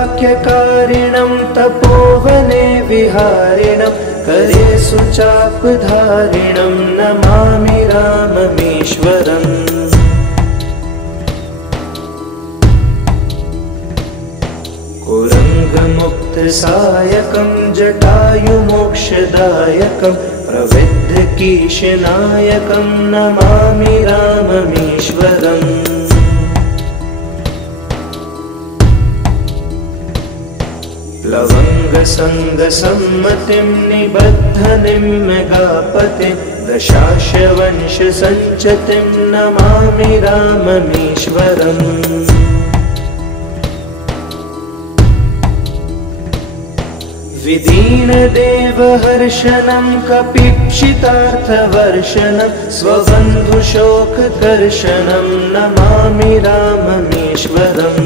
स्वतात्तवाक्यकारिणं तपोवने विहारिणं करेषु चापधारिणं नमामि राममीश्वरम् कुरङ्गमुक्तसायकं जटायुमोक्षदायकं प्रविद्धकीशनायकं नमामि राममीश्वरम् लवङ्गसङ्गसम्मतिं निबद्धनिं मेघापतिं दशाशवंशसञ्चतिं नमामि राममीश्वरम् विदीनदेवहर्षणं कपीप्सितार्थवर्षणं स्वबन्धुशोककर्षणं नमामि राममीश्वरम्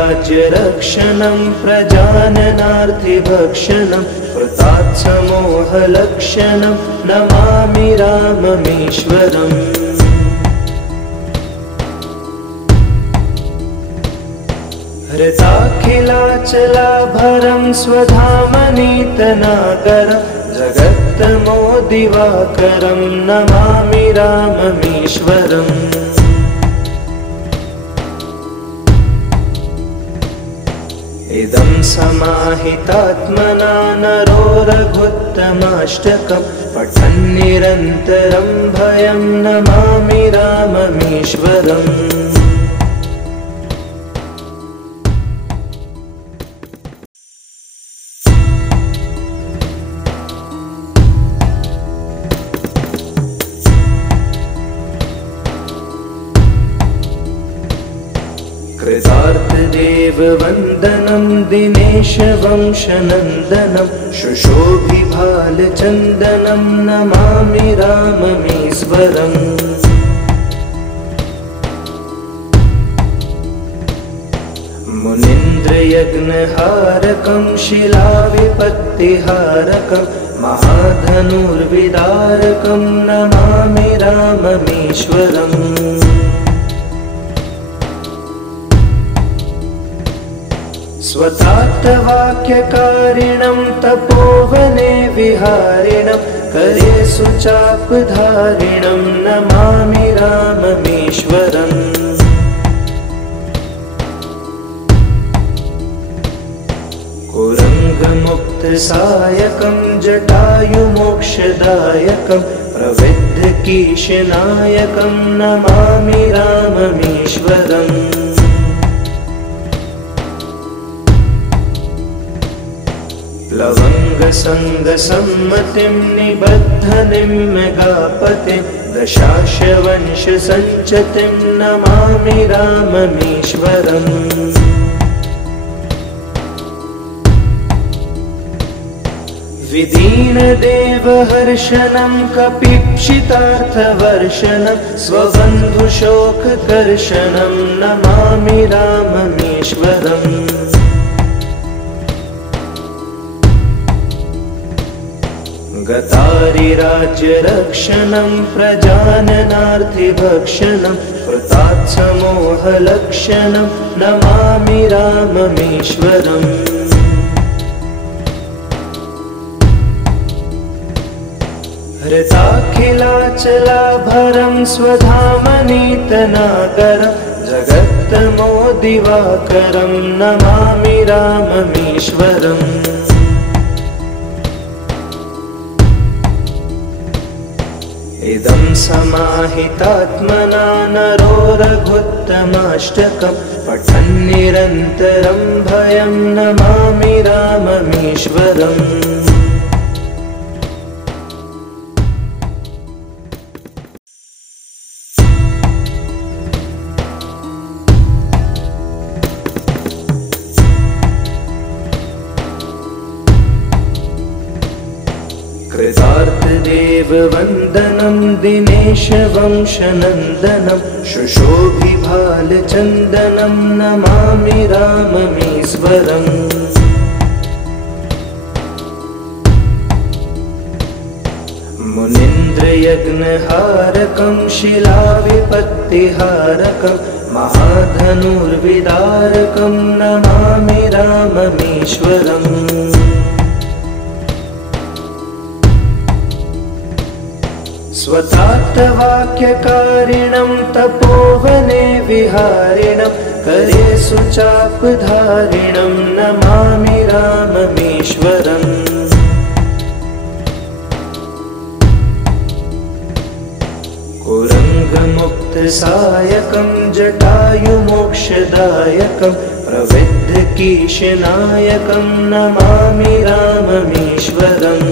गतारिराज्यरक्षणं प्रजाननार्थिभक्षणं कृतात्समोहलक्षणं नमामि राममीश्वरम् हृताखिलाचलाभरं स्वधामनीतनागरं जगत्तमोदिवाकरं नमामि राममीश्वरम् इदं समाहितात्मना नरो रघुत्तमाष्टकं पठन्निरन्तरं भयं नमामि राममीश्वरम् कृतार्थदेववन्दनं दिनेशवंशनन्दनं शुशोभिभालचन्दनं नमामि राममीश्वरम् मुनीन्द्रयज्ञहारकं शिलाविपत्तिहारकं महाधनुर्विदारकं नमामि राममीश्वरम् स्वतात्तवाक्यकारिणं तपोवने विहारिणं करेषु चापधारिणं नमामि राममीश्वरम् कुरङ्गमुक्तसायकं जटायुमोक्षदायकं प्रविद्धकीशनायकं नमामि राममीश्वरम् लवङ्गसङ्गसम्मतिं निबद्धनिं मेघापतिं दशाशवंशसञ्चतिं नमामि राममीश्वरम् विदीनदेवहर्षणं कपीप्सितार्थवर्षणं स्वबन्धुशोककर्षणं नमामि राममीश्वरम् गतारिराज्यरक्षणं प्रजाननार्थिभक्षणं कृतात्समोहलक्षणं नमामि राममीश्वरम् हृताखिलाचलाभरं स्वधामनीतनागरं जगत्तमोदिवाकरं नमामि राममीश्वरम् इदं समाहितात्मना नरो रघुत्तमाष्टकं पठन्निरन्तरं भयं नमामि राममीश्वरम् कृतार्थदेववन्दनं दिनेशवंशनन्दनं शुशोभिभालचन्दनं नमामि राममीश्वरम् मुनीन्द्रयज्ञहारकं शिलाविपत्तिहारकं महाधनुर्विदारकं नमामि राममीश्वरम् स्वतात्तवाक्यकारिणं तपोवने विहारिणं करे सुचापधारिणं नमामि राममीश्वरम् कुरङ्गमुक्तसायकं जटायुमोक्षदायकं प्रविद्धकीशनायकं नमामि राममीश्वरम्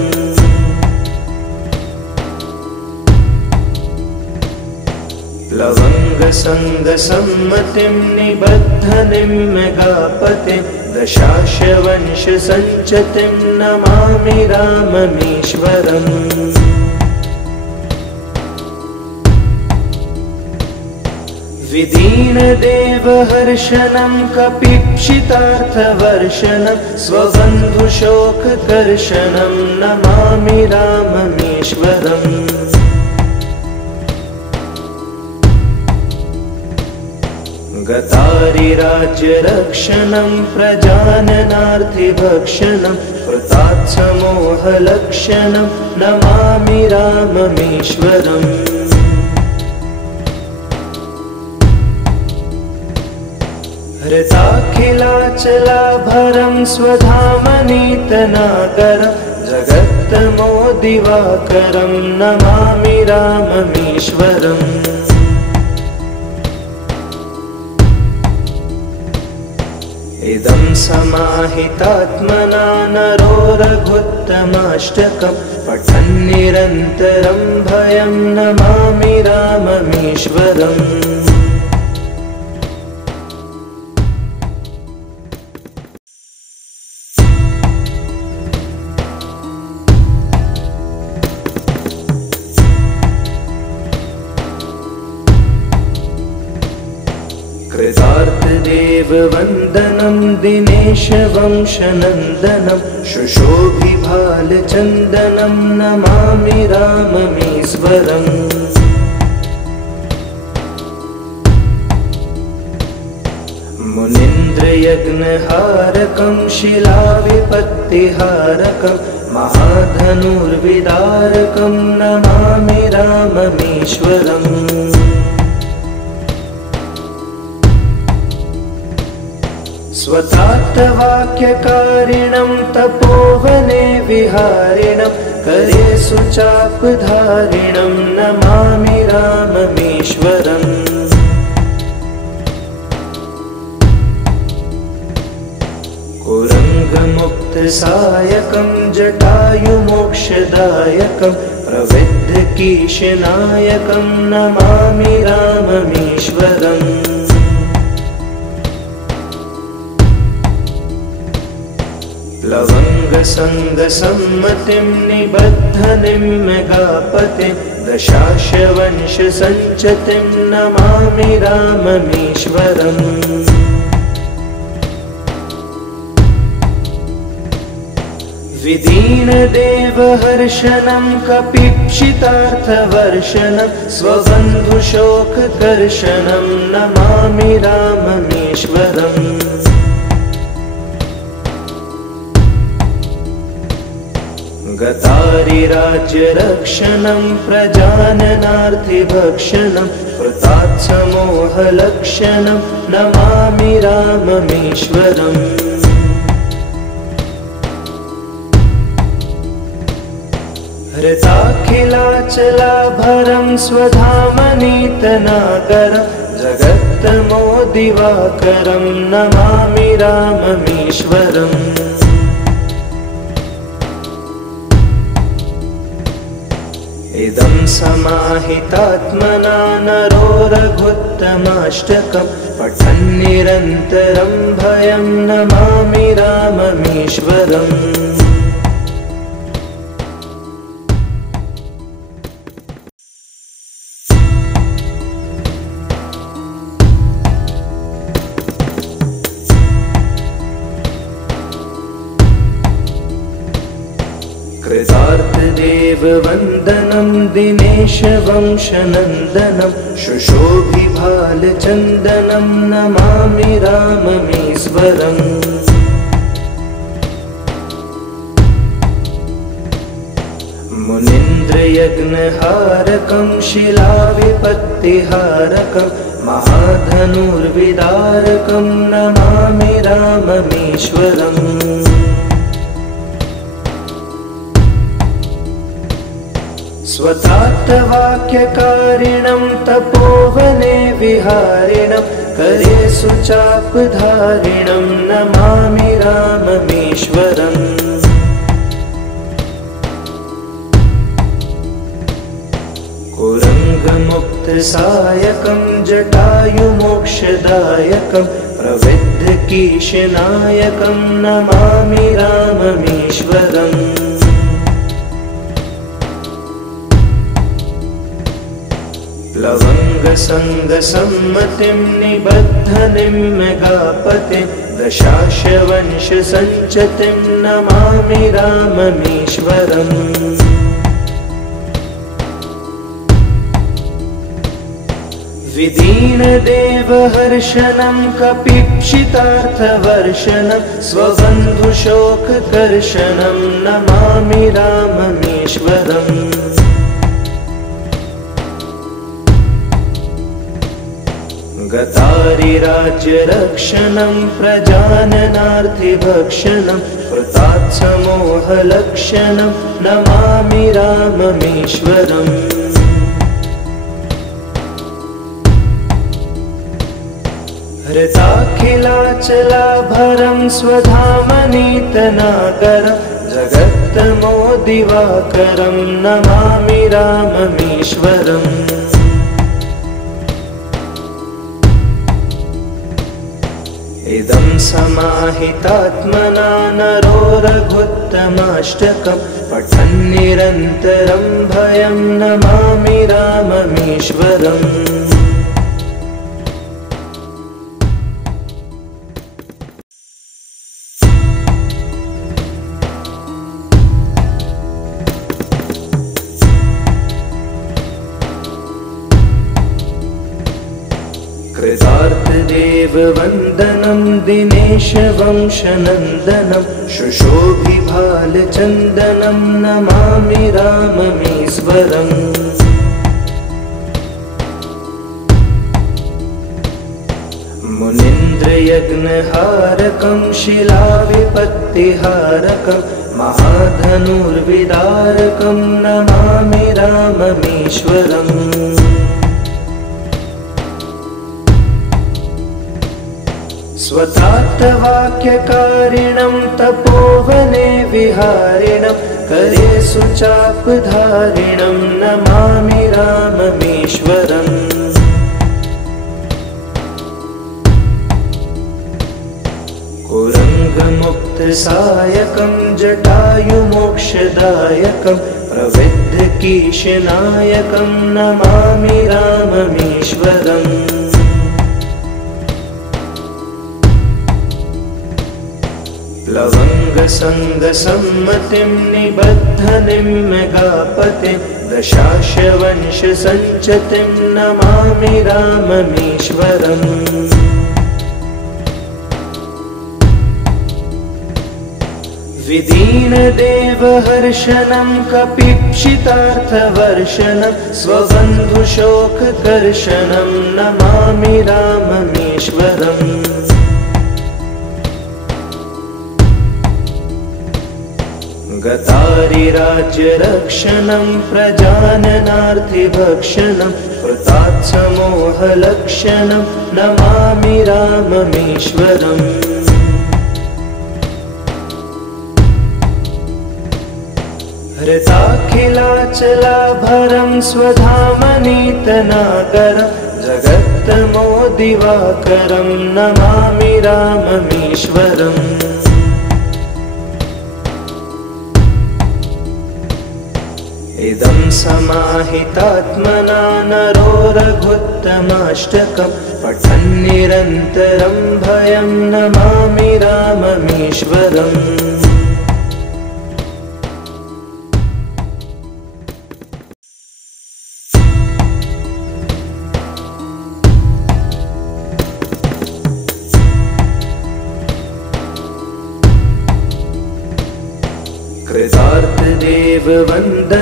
लवङ्गसङ्गसम्मतिं निबद्धनिं मेघापतिं दशाशवंशसञ्चतिं नमामि राममीश्वरम् विदीनदेवहर्षणं कपीप्सितार्थवर्षणं स्वबन्धुशोककर्षणं नमामि राममीश्वरम् गतारिराज्यरक्षणं प्रजाननार्थिभक्षणं कृतात्समोहलक्षणं नमामि राममीश्वरम् हृताखिलाचलाभरं स्वधामनीतनाकरं जगत्तमोदिवाकरं नमामि राममीश्वरम् इदं समाहितात्मना नरो रघुत्तमाष्टकं पठन् निरन्तरं भयं नमामि राममीश्वरम् कृतार्थदेववन्दनं दिनेशवंशनन्दनं शुशोभिभालचन्दनं नमामि राममीश्वरम् मुनीन्द्रयज्ञहारकं शिलाविपत्तिहारकं महाधनुर्विदारकं नमामि राममीश्वरम् स्वतात्तवाक्यकारिणं तपोवने विहारिणं करे सुचापधारिणं नमामि राममीश्वरम् कुरङ्गमुक्तसायकं जटायुमोक्षदायकं प्रविद्धकीशनायकं नमामि राममीश्वरम् लवङ्गसङ्गसम्मतिं निबद्धनिं मेघापतिं दशाशवंशसञ्चतिं नमामि राममीश्वरम् विदीनदेवहर्षणं कपीप्सितार्थवर्षणं स्वबन्धुशोककर्षणं नमामि राममीश्वरम् गतारिराज्यरक्षणं प्रजाननार्थिभक्षणं कृतात्समोहलक्षणं नमामि राममीश्वरम् हृताखिलाचलाभरं स्वधामनीतनाकरं जगत्तमोदिवाकरं नमामि राममीश्वरम् इदं समाहितात्मना नरो रघुत्तमाष्टकं पठन् निरन्तरं भयं नमामि राममीश्वरम् कृतार्थदेववन्दनं दिनेशवंशनन्दनं शुशोभिभालचन्दनं नमामि राममीश्वरम्। मुनीन्द्रयज्ञहारकं शिलाविपत्तिहारकं महाधनुर्विदारकं नमामि राममीश्वरम्। स्वतात्तवाक्यकारिणं तपोवने विहारिणं करे सुचापधारिणं नमामि राममीश्वरम्। कुरङ्गमुक्तसायकं जटायुमोक्षदायकं प्रविद्धकीशनायकं नमामि राममीश्वरम्। प्लवङ्गसङ्गसम्मतिं निबद्धनिं मेघापतिं दशाशवंशसञ्चतिं नमामि राममीश्वरम्। विदीनदेवहर्षणं कपीक्षितार्थवर्षणं स्वबन्धुशोककर्षणं नमामि राममीश्वरम्। गतारिराज्यरक्षणं प्रजाननार्थिभक्षणं कृतात्समोहलक्षणं नमामि राममीश्वरम्। हृताखिलाचलाभरं स्वधामनीतनागरं जगत्तमोदिवाकरं नमामि राममीश्वरम्। इदं समाहितात्मना नरो रघुत्तमाष्टकं पठन्निरन्तरं भयं नमामि राममीश्वरम्। कृतार्थदेववन्दनं दिनेशवंशनन्दनं शुशोभिभालचन्दनं नमामि राममीश्वरम्। मुनीन्द्रयज्ञहारकं शिलाविपत्तिहारकं महाधनुर्विदारकं नमामि राममीश्वरम्। स्वतात्तवाक्यकारिणं तपोवने विहारिणं करे सुचापधारिणं नमामि राममीश्वरम्। कुरङ्गमुक्तसायकं जटायुमोक्षदायकं प्रविद्धकीशनायकं नमामि राममीश्वरम्। प्लवङ्गसङ्गसम्मतिं निबद्धनिं मेघापतिं दशाशवंशसञ्चतिं नमामि राममीश्वरम्। विदीनदेवहर्षणं कपीक्षितार्थवर्षणं स्वबन्धुशोककर्षणं नमामि राममीश्वरम्। गतारिराज्यरक्षणं प्रजाननार्थिभक्षणं कृतात्समोहलक्षणं नमामि राममीश्वरम्। हृताखिलाचलाभरं स्वधामनीतनागरं जगत्तमोदिवाकरं नमामि राममीश्वरम्। इदं समाहितात्मना नरो रघुत्तमाष्टकं पठन्निरन्तरं भयं नमामि राममीश्वरम्।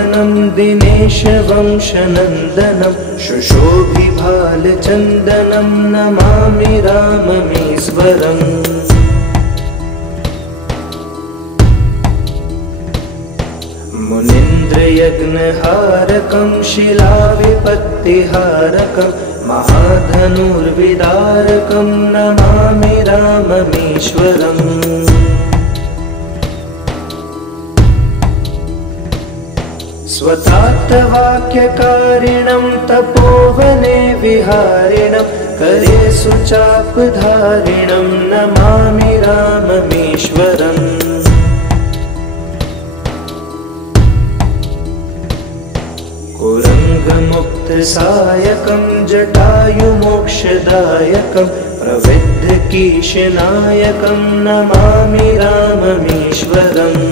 वन्दनं दिनेशवंशनन्दनं शुशोभिभालचन्दनं नमामि राममीश्वरम्। मुनीन्द्रयज्ञहारकं शिलाविपत्तिहारकं महाधनुर्विदारकं नमामि राममीश्वरम्। स्वतात्तवाक्यकारिणं तपोवने विहारिणं करे सुचापधारिणं नमामि राममीश्वरम्। कुरङ्गमुक्तसायकं जटायुमोक्षदायकं प्रविद्धकीशनायकं नमामि राममीश्वरम्।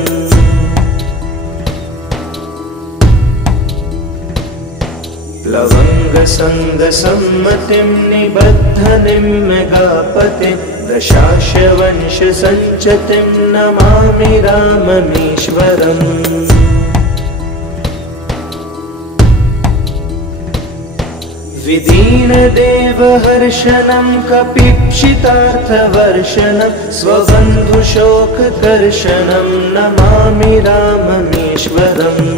प्लवङ्गसङ्गसम्मतिं निबद्धनिं मेघापतिं दशाशवंशसञ्चतिं नमामि राममीश्वरम्। विदीनदेवहर्षणं कपीप्सितार्थवर्षणं स्वबन्धुशोककर्षणं नमामि राममीश्वरम्।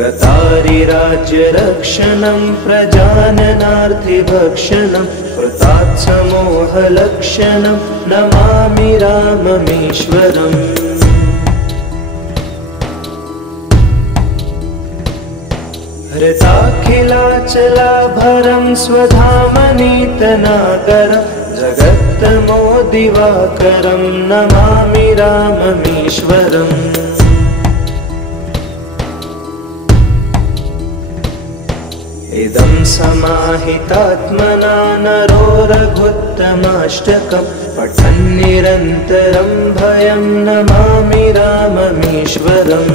गतारिराज्यरक्षणं प्रजाननार्थिभक्षणं कृतात्समोहलक्षणं नमामि राममीश्वरम्। हृताखिलाचलाभरं स्वधामनीतनाकरं जगत्तमोदिवाकरं नमामि राममीश्वरम्। इदं समाहितात्मना नरो रघुत्तमाष्टकं पठन् निरन्तरं भयं नमामि राममीश्वरम्।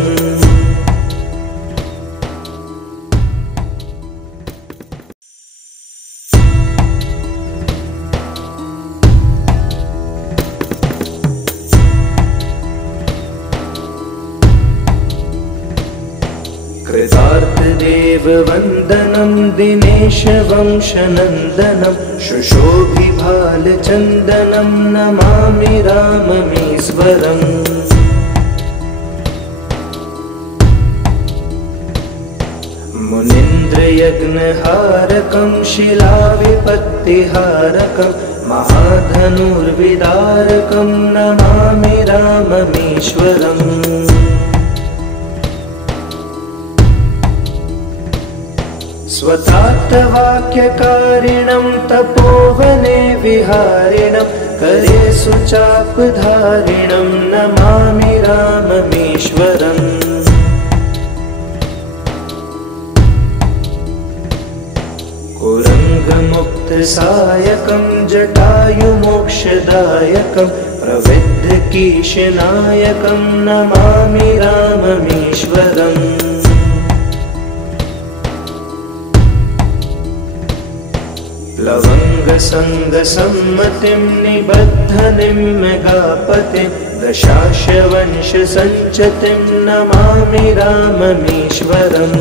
कृतार्थदेववन्दनं दिनेशवंशनन्दनं शुशोभिभालचन्दनं नमामि राममीश्वरम्। मुनीन्द्रयज्ञहारकं शिलाविपत्तिहारकं महाधनुर्विदारकं नमामि राममीश्वरम्। स्वतात्तवाक्यकारिणं तपोवने विहारिणं करे सुचापधारिणं नमामि राममीश्वरम्। कुरङ्गमुक्तसायकं जटायुमोक्षदायकं प्रविद्धकीशनायकं नमामि राममीश्वरम्। प्लवङ्गसङ्गसम्मतिं निबद्धनिं मेघापतिं दशाशवंशसञ्चतिं नमामि राममीश्वरम्।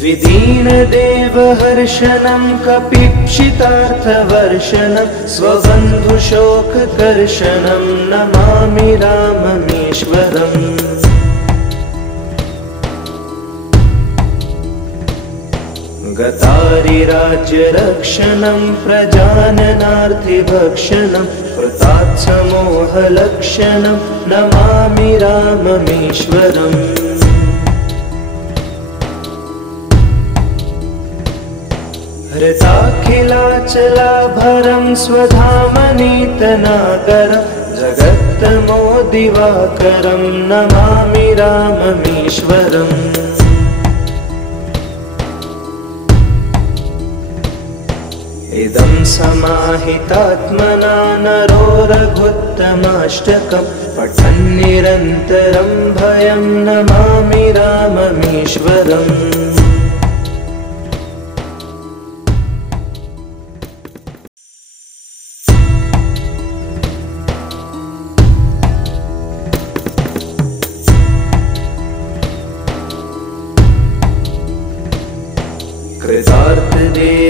विदीनदेवहर्षणं कपीप्सितार्थवर्षणं स्वबन्धुशोककर्षणं नमामि राममीश्वरम्। गतारिराज्यरक्षणं प्रजाननार्थिभक्षणं कृतात्समोहलक्षणं नमामि राममीश्वरम्। हृताखिलाचलाभरं स्वधामनीतनाकरं जगत्तमोदिवाकरं नमामि राममीश्वरम्। इदं समाहितात्मना नरो रघुत्तमाष्टकं पठन् निरन्तरं भयं नमामि राममीश्वरम्।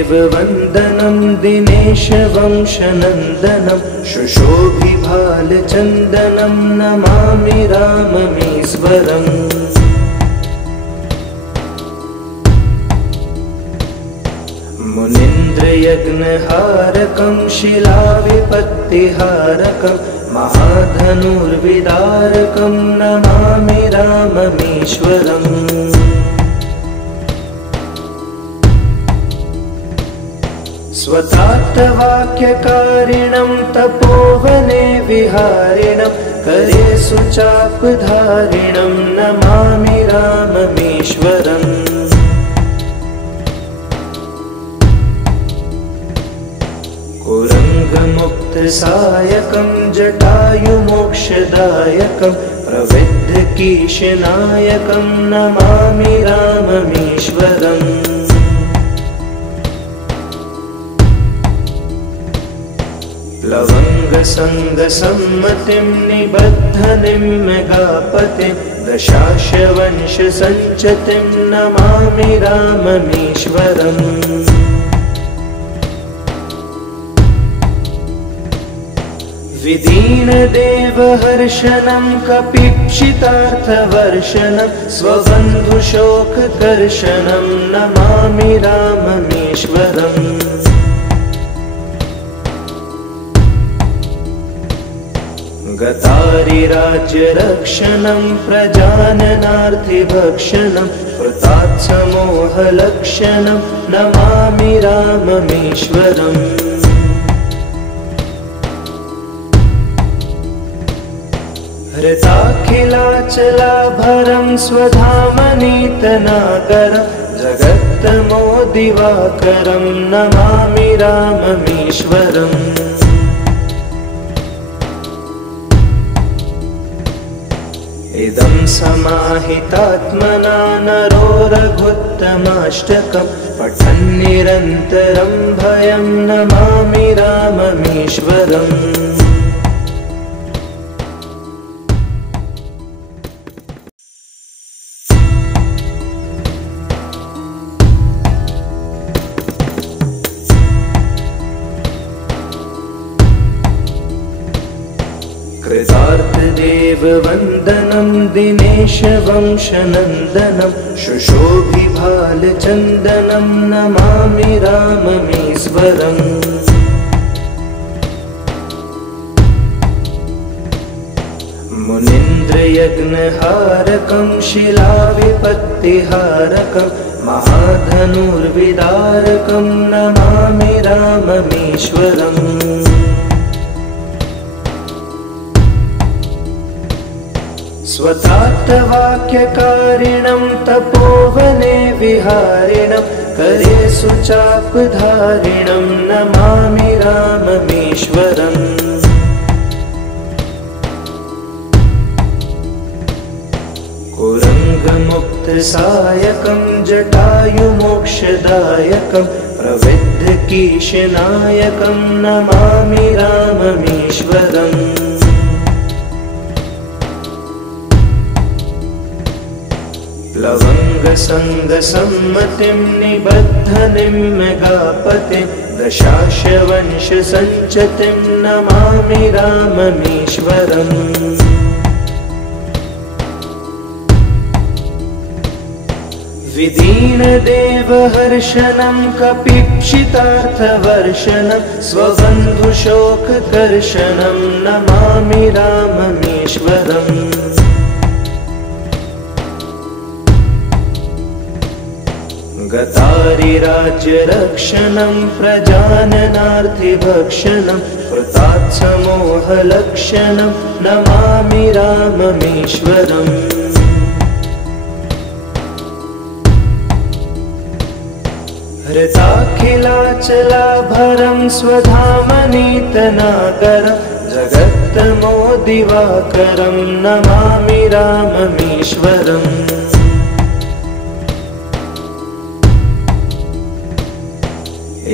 देववन्दनं दिनेशवंशनन्दनं शुशोभिभालचन्दनं नमामि राममीश्वरम् मुनीन्द्रयज्ञहारकं शिलाविपत्तिहारकं महाधनुर्विदारकं नमामि राममीश्वरम् स्वतात्तवाक्यकारिणं तपोवने विहारिणं करे सुचापधारिणं नमामि राममीश्वरम् कुरङ्गमुक्तसायकं जटायुमोक्षदायकं प्रविद्धकीशनायकं नमामि राममीश्वरम् प्लवङ्गसङ्गसम्मतिं निबद्धनिं मेघापतिं दशाशवंशसञ्चतिं नमामि राममीश्वरम् विदीनदेवहर्षणं कपीक्षितार्थवर्षणं स्वबन्धुशोककर्षणं नमामि राममीश्वरम् गतारिराज्यरक्षणं प्रजाननार्थिभक्षणं कृतात्समोहलक्षणं नमामि राममीश्वरम् हृताखिलाचलाभरं स्वधामनीतनागरं जगत्तमोदिवाकरं नमामि राममीश्वरम् इदं समाहितात्मना नरो रघुत्तमाष्टकं पठन्निरन्तरं भयं नमामि राममीश्वरम् कृतार्थदेववन्दनं दिनेशवंशनन्दनं शुशोभिभालचन्दनं नमामि राममीश्वरम् मुनीन्द्रयज्ञहारकं शिलाविपत्तिहारकं महाधनुर्विदारकं नमामि राममीश्वरम् स्वतात्तवाक्यकारिणं तपोवने विहारिणं करे सुचापधारिणं नमामि राममीश्वरम् कुरङ्गमुक्तसायकं जटायुमोक्षदायकं प्रविद्धकीशनायकं नमामि राममीश्वरम् प्लवङ्गसङ्गसम्मतिं निबद्धनिं मेघापतिं दशाशवंशसञ्चतिं नमामि राममीश्वरम् विदीनदेवहर्षणं कपीक्षितार्थवर्षणं स्वबन्धुशोककर्षणं नमामि राममीश्वरम् गतारिराज्यरक्षणं प्रजाननार्थिभक्षणं कृतात्समोहलक्षणं नमामि राममीश्वरम् हृताखिलाचलाभरं स्वधामनीतनागरं जगत्तमोदिवाकरं नमामि राममीश्वरम्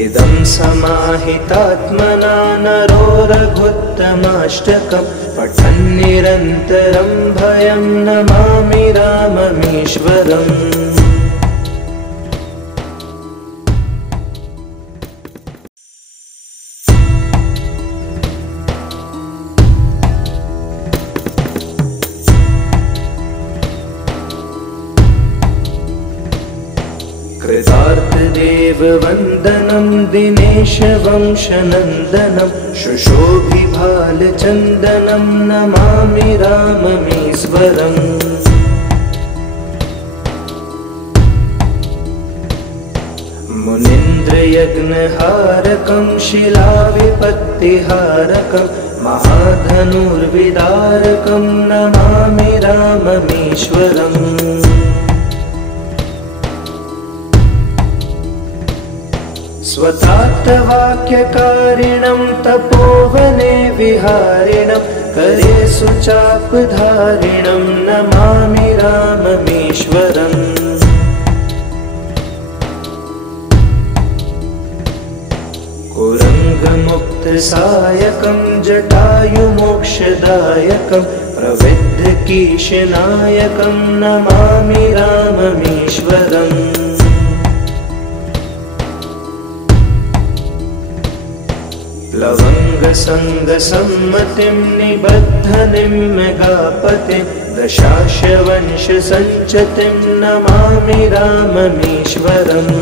इदं समाहितात्मना नरो रघुत्तमाष्टकं पठन्निरन्तरं भयं नमामि राममीश्वरम्। देववन्दनं दिनेशवंशनन्दनं शुशोभिभालचन्दनं नमामि राममीश्वरम्। मुनीन्द्रयज्ञहारकं शिलाविपत्तिहारकं महाधनुर्विदारकं नमामि राममीश्वरम्। स्वतात्तवाक्यकारिणं तपोवने विहारिणं करे सुचापधारिणं नमामि राममीश्वरम्। कुरङ्गमुक्तसायकं जटायुमोक्षदायकं प्रविद्धकीशनायकं नमामि राममीश्वरम्। लवङ्गसङ्गसम्मतिं निबद्धनिं मेघापतिं दशाशवंशसञ्चतिं नमामि राममीश्वरम्।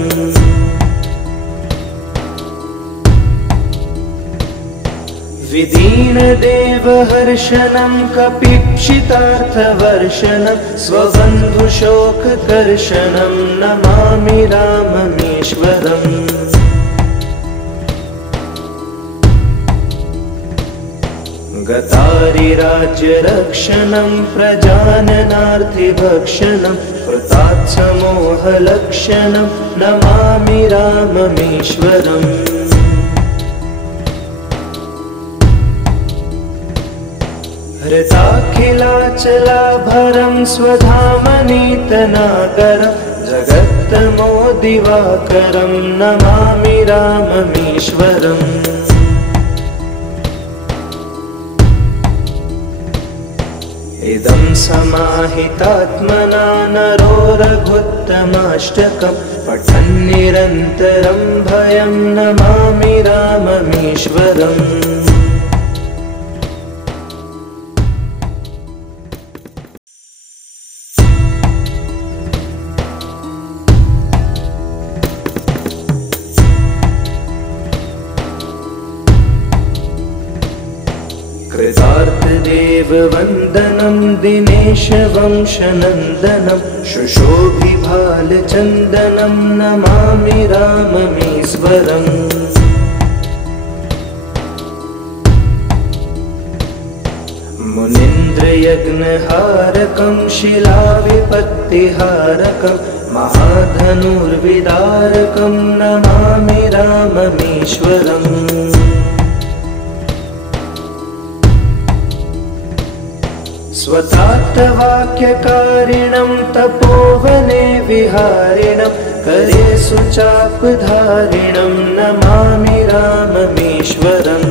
विदीनदेवहर्षणं कपीक्षितार्थवर्षणं स्वबन्धुशोककर्षणं नमामि राममीश्वरम्। गतारिराज्यरक्षणं प्रजाननार्थिभक्षणं कृतात्समोहलक्षणं नमामि राममीश्वरम्। हृताखिलाचलाभरं स्वधामनीतनाकरं जगत्तमोदिवाकरं नमामि राममीश्वरम्। इदं समाहितात्मना नरो रघुत्तमाष्टकं पठन्निरन्तरं भयं नमामि राममीश्वरम्। कृतार्थदेववन्दनं दिनेशवंशनन्दनं शुशोभिभालचन्दनं नमामि राममीश्वरम्। मुनीन्द्रयज्ञहारकं शिलाविपत्तिहारकं महाधनुर्विदारकं नमामि राममीश्वरम्। स्वतात्तवाक्यकारिणं तपोवने विहारिणं करे सुचापधारिणं नमामि राममीश्वरम्।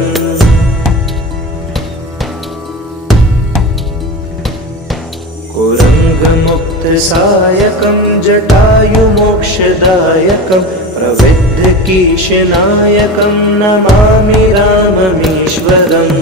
कुरङ्गमुक्तसायकं जटायुमोक्षदायकं प्रविद्धकीशनायकं नमामि राममीश्वरम्।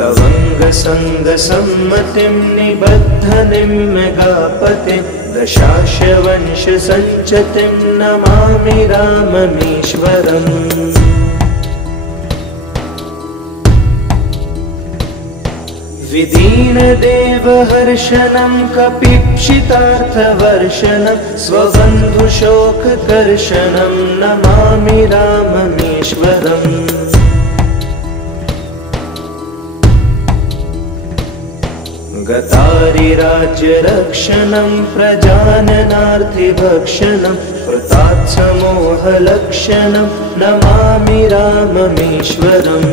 लवङ्गसङ्गसम्मतिं निबद्धनिं मेघापतिं दशाशवंशसञ्चतिं नमामि राममीश्वरम्। विदीनदेवहर्षणं कपीक्षितार्थवर्षणं स्वबन्धुशोककर्षणं नमामि राममीश्वरम्। गतारिराज्यरक्षणं प्रजाननार्थिभक्षणं कृतात्समोहलक्षणं नमामि राममीश्वरम्।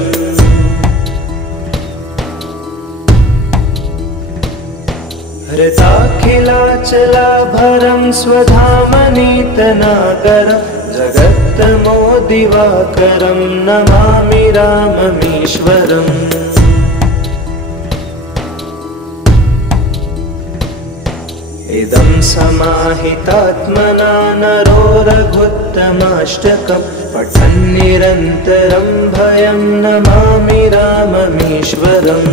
हृताखिलाचलाभरं स्वधामनीतनाकरं जगत्तमोदिवाकरं नमामि राममीश्वरम्। इदं समाहितात्मना नरो रघुत्तमाष्टकं पठन्निरन्तरं भयं नमामि राममीश्वरम्।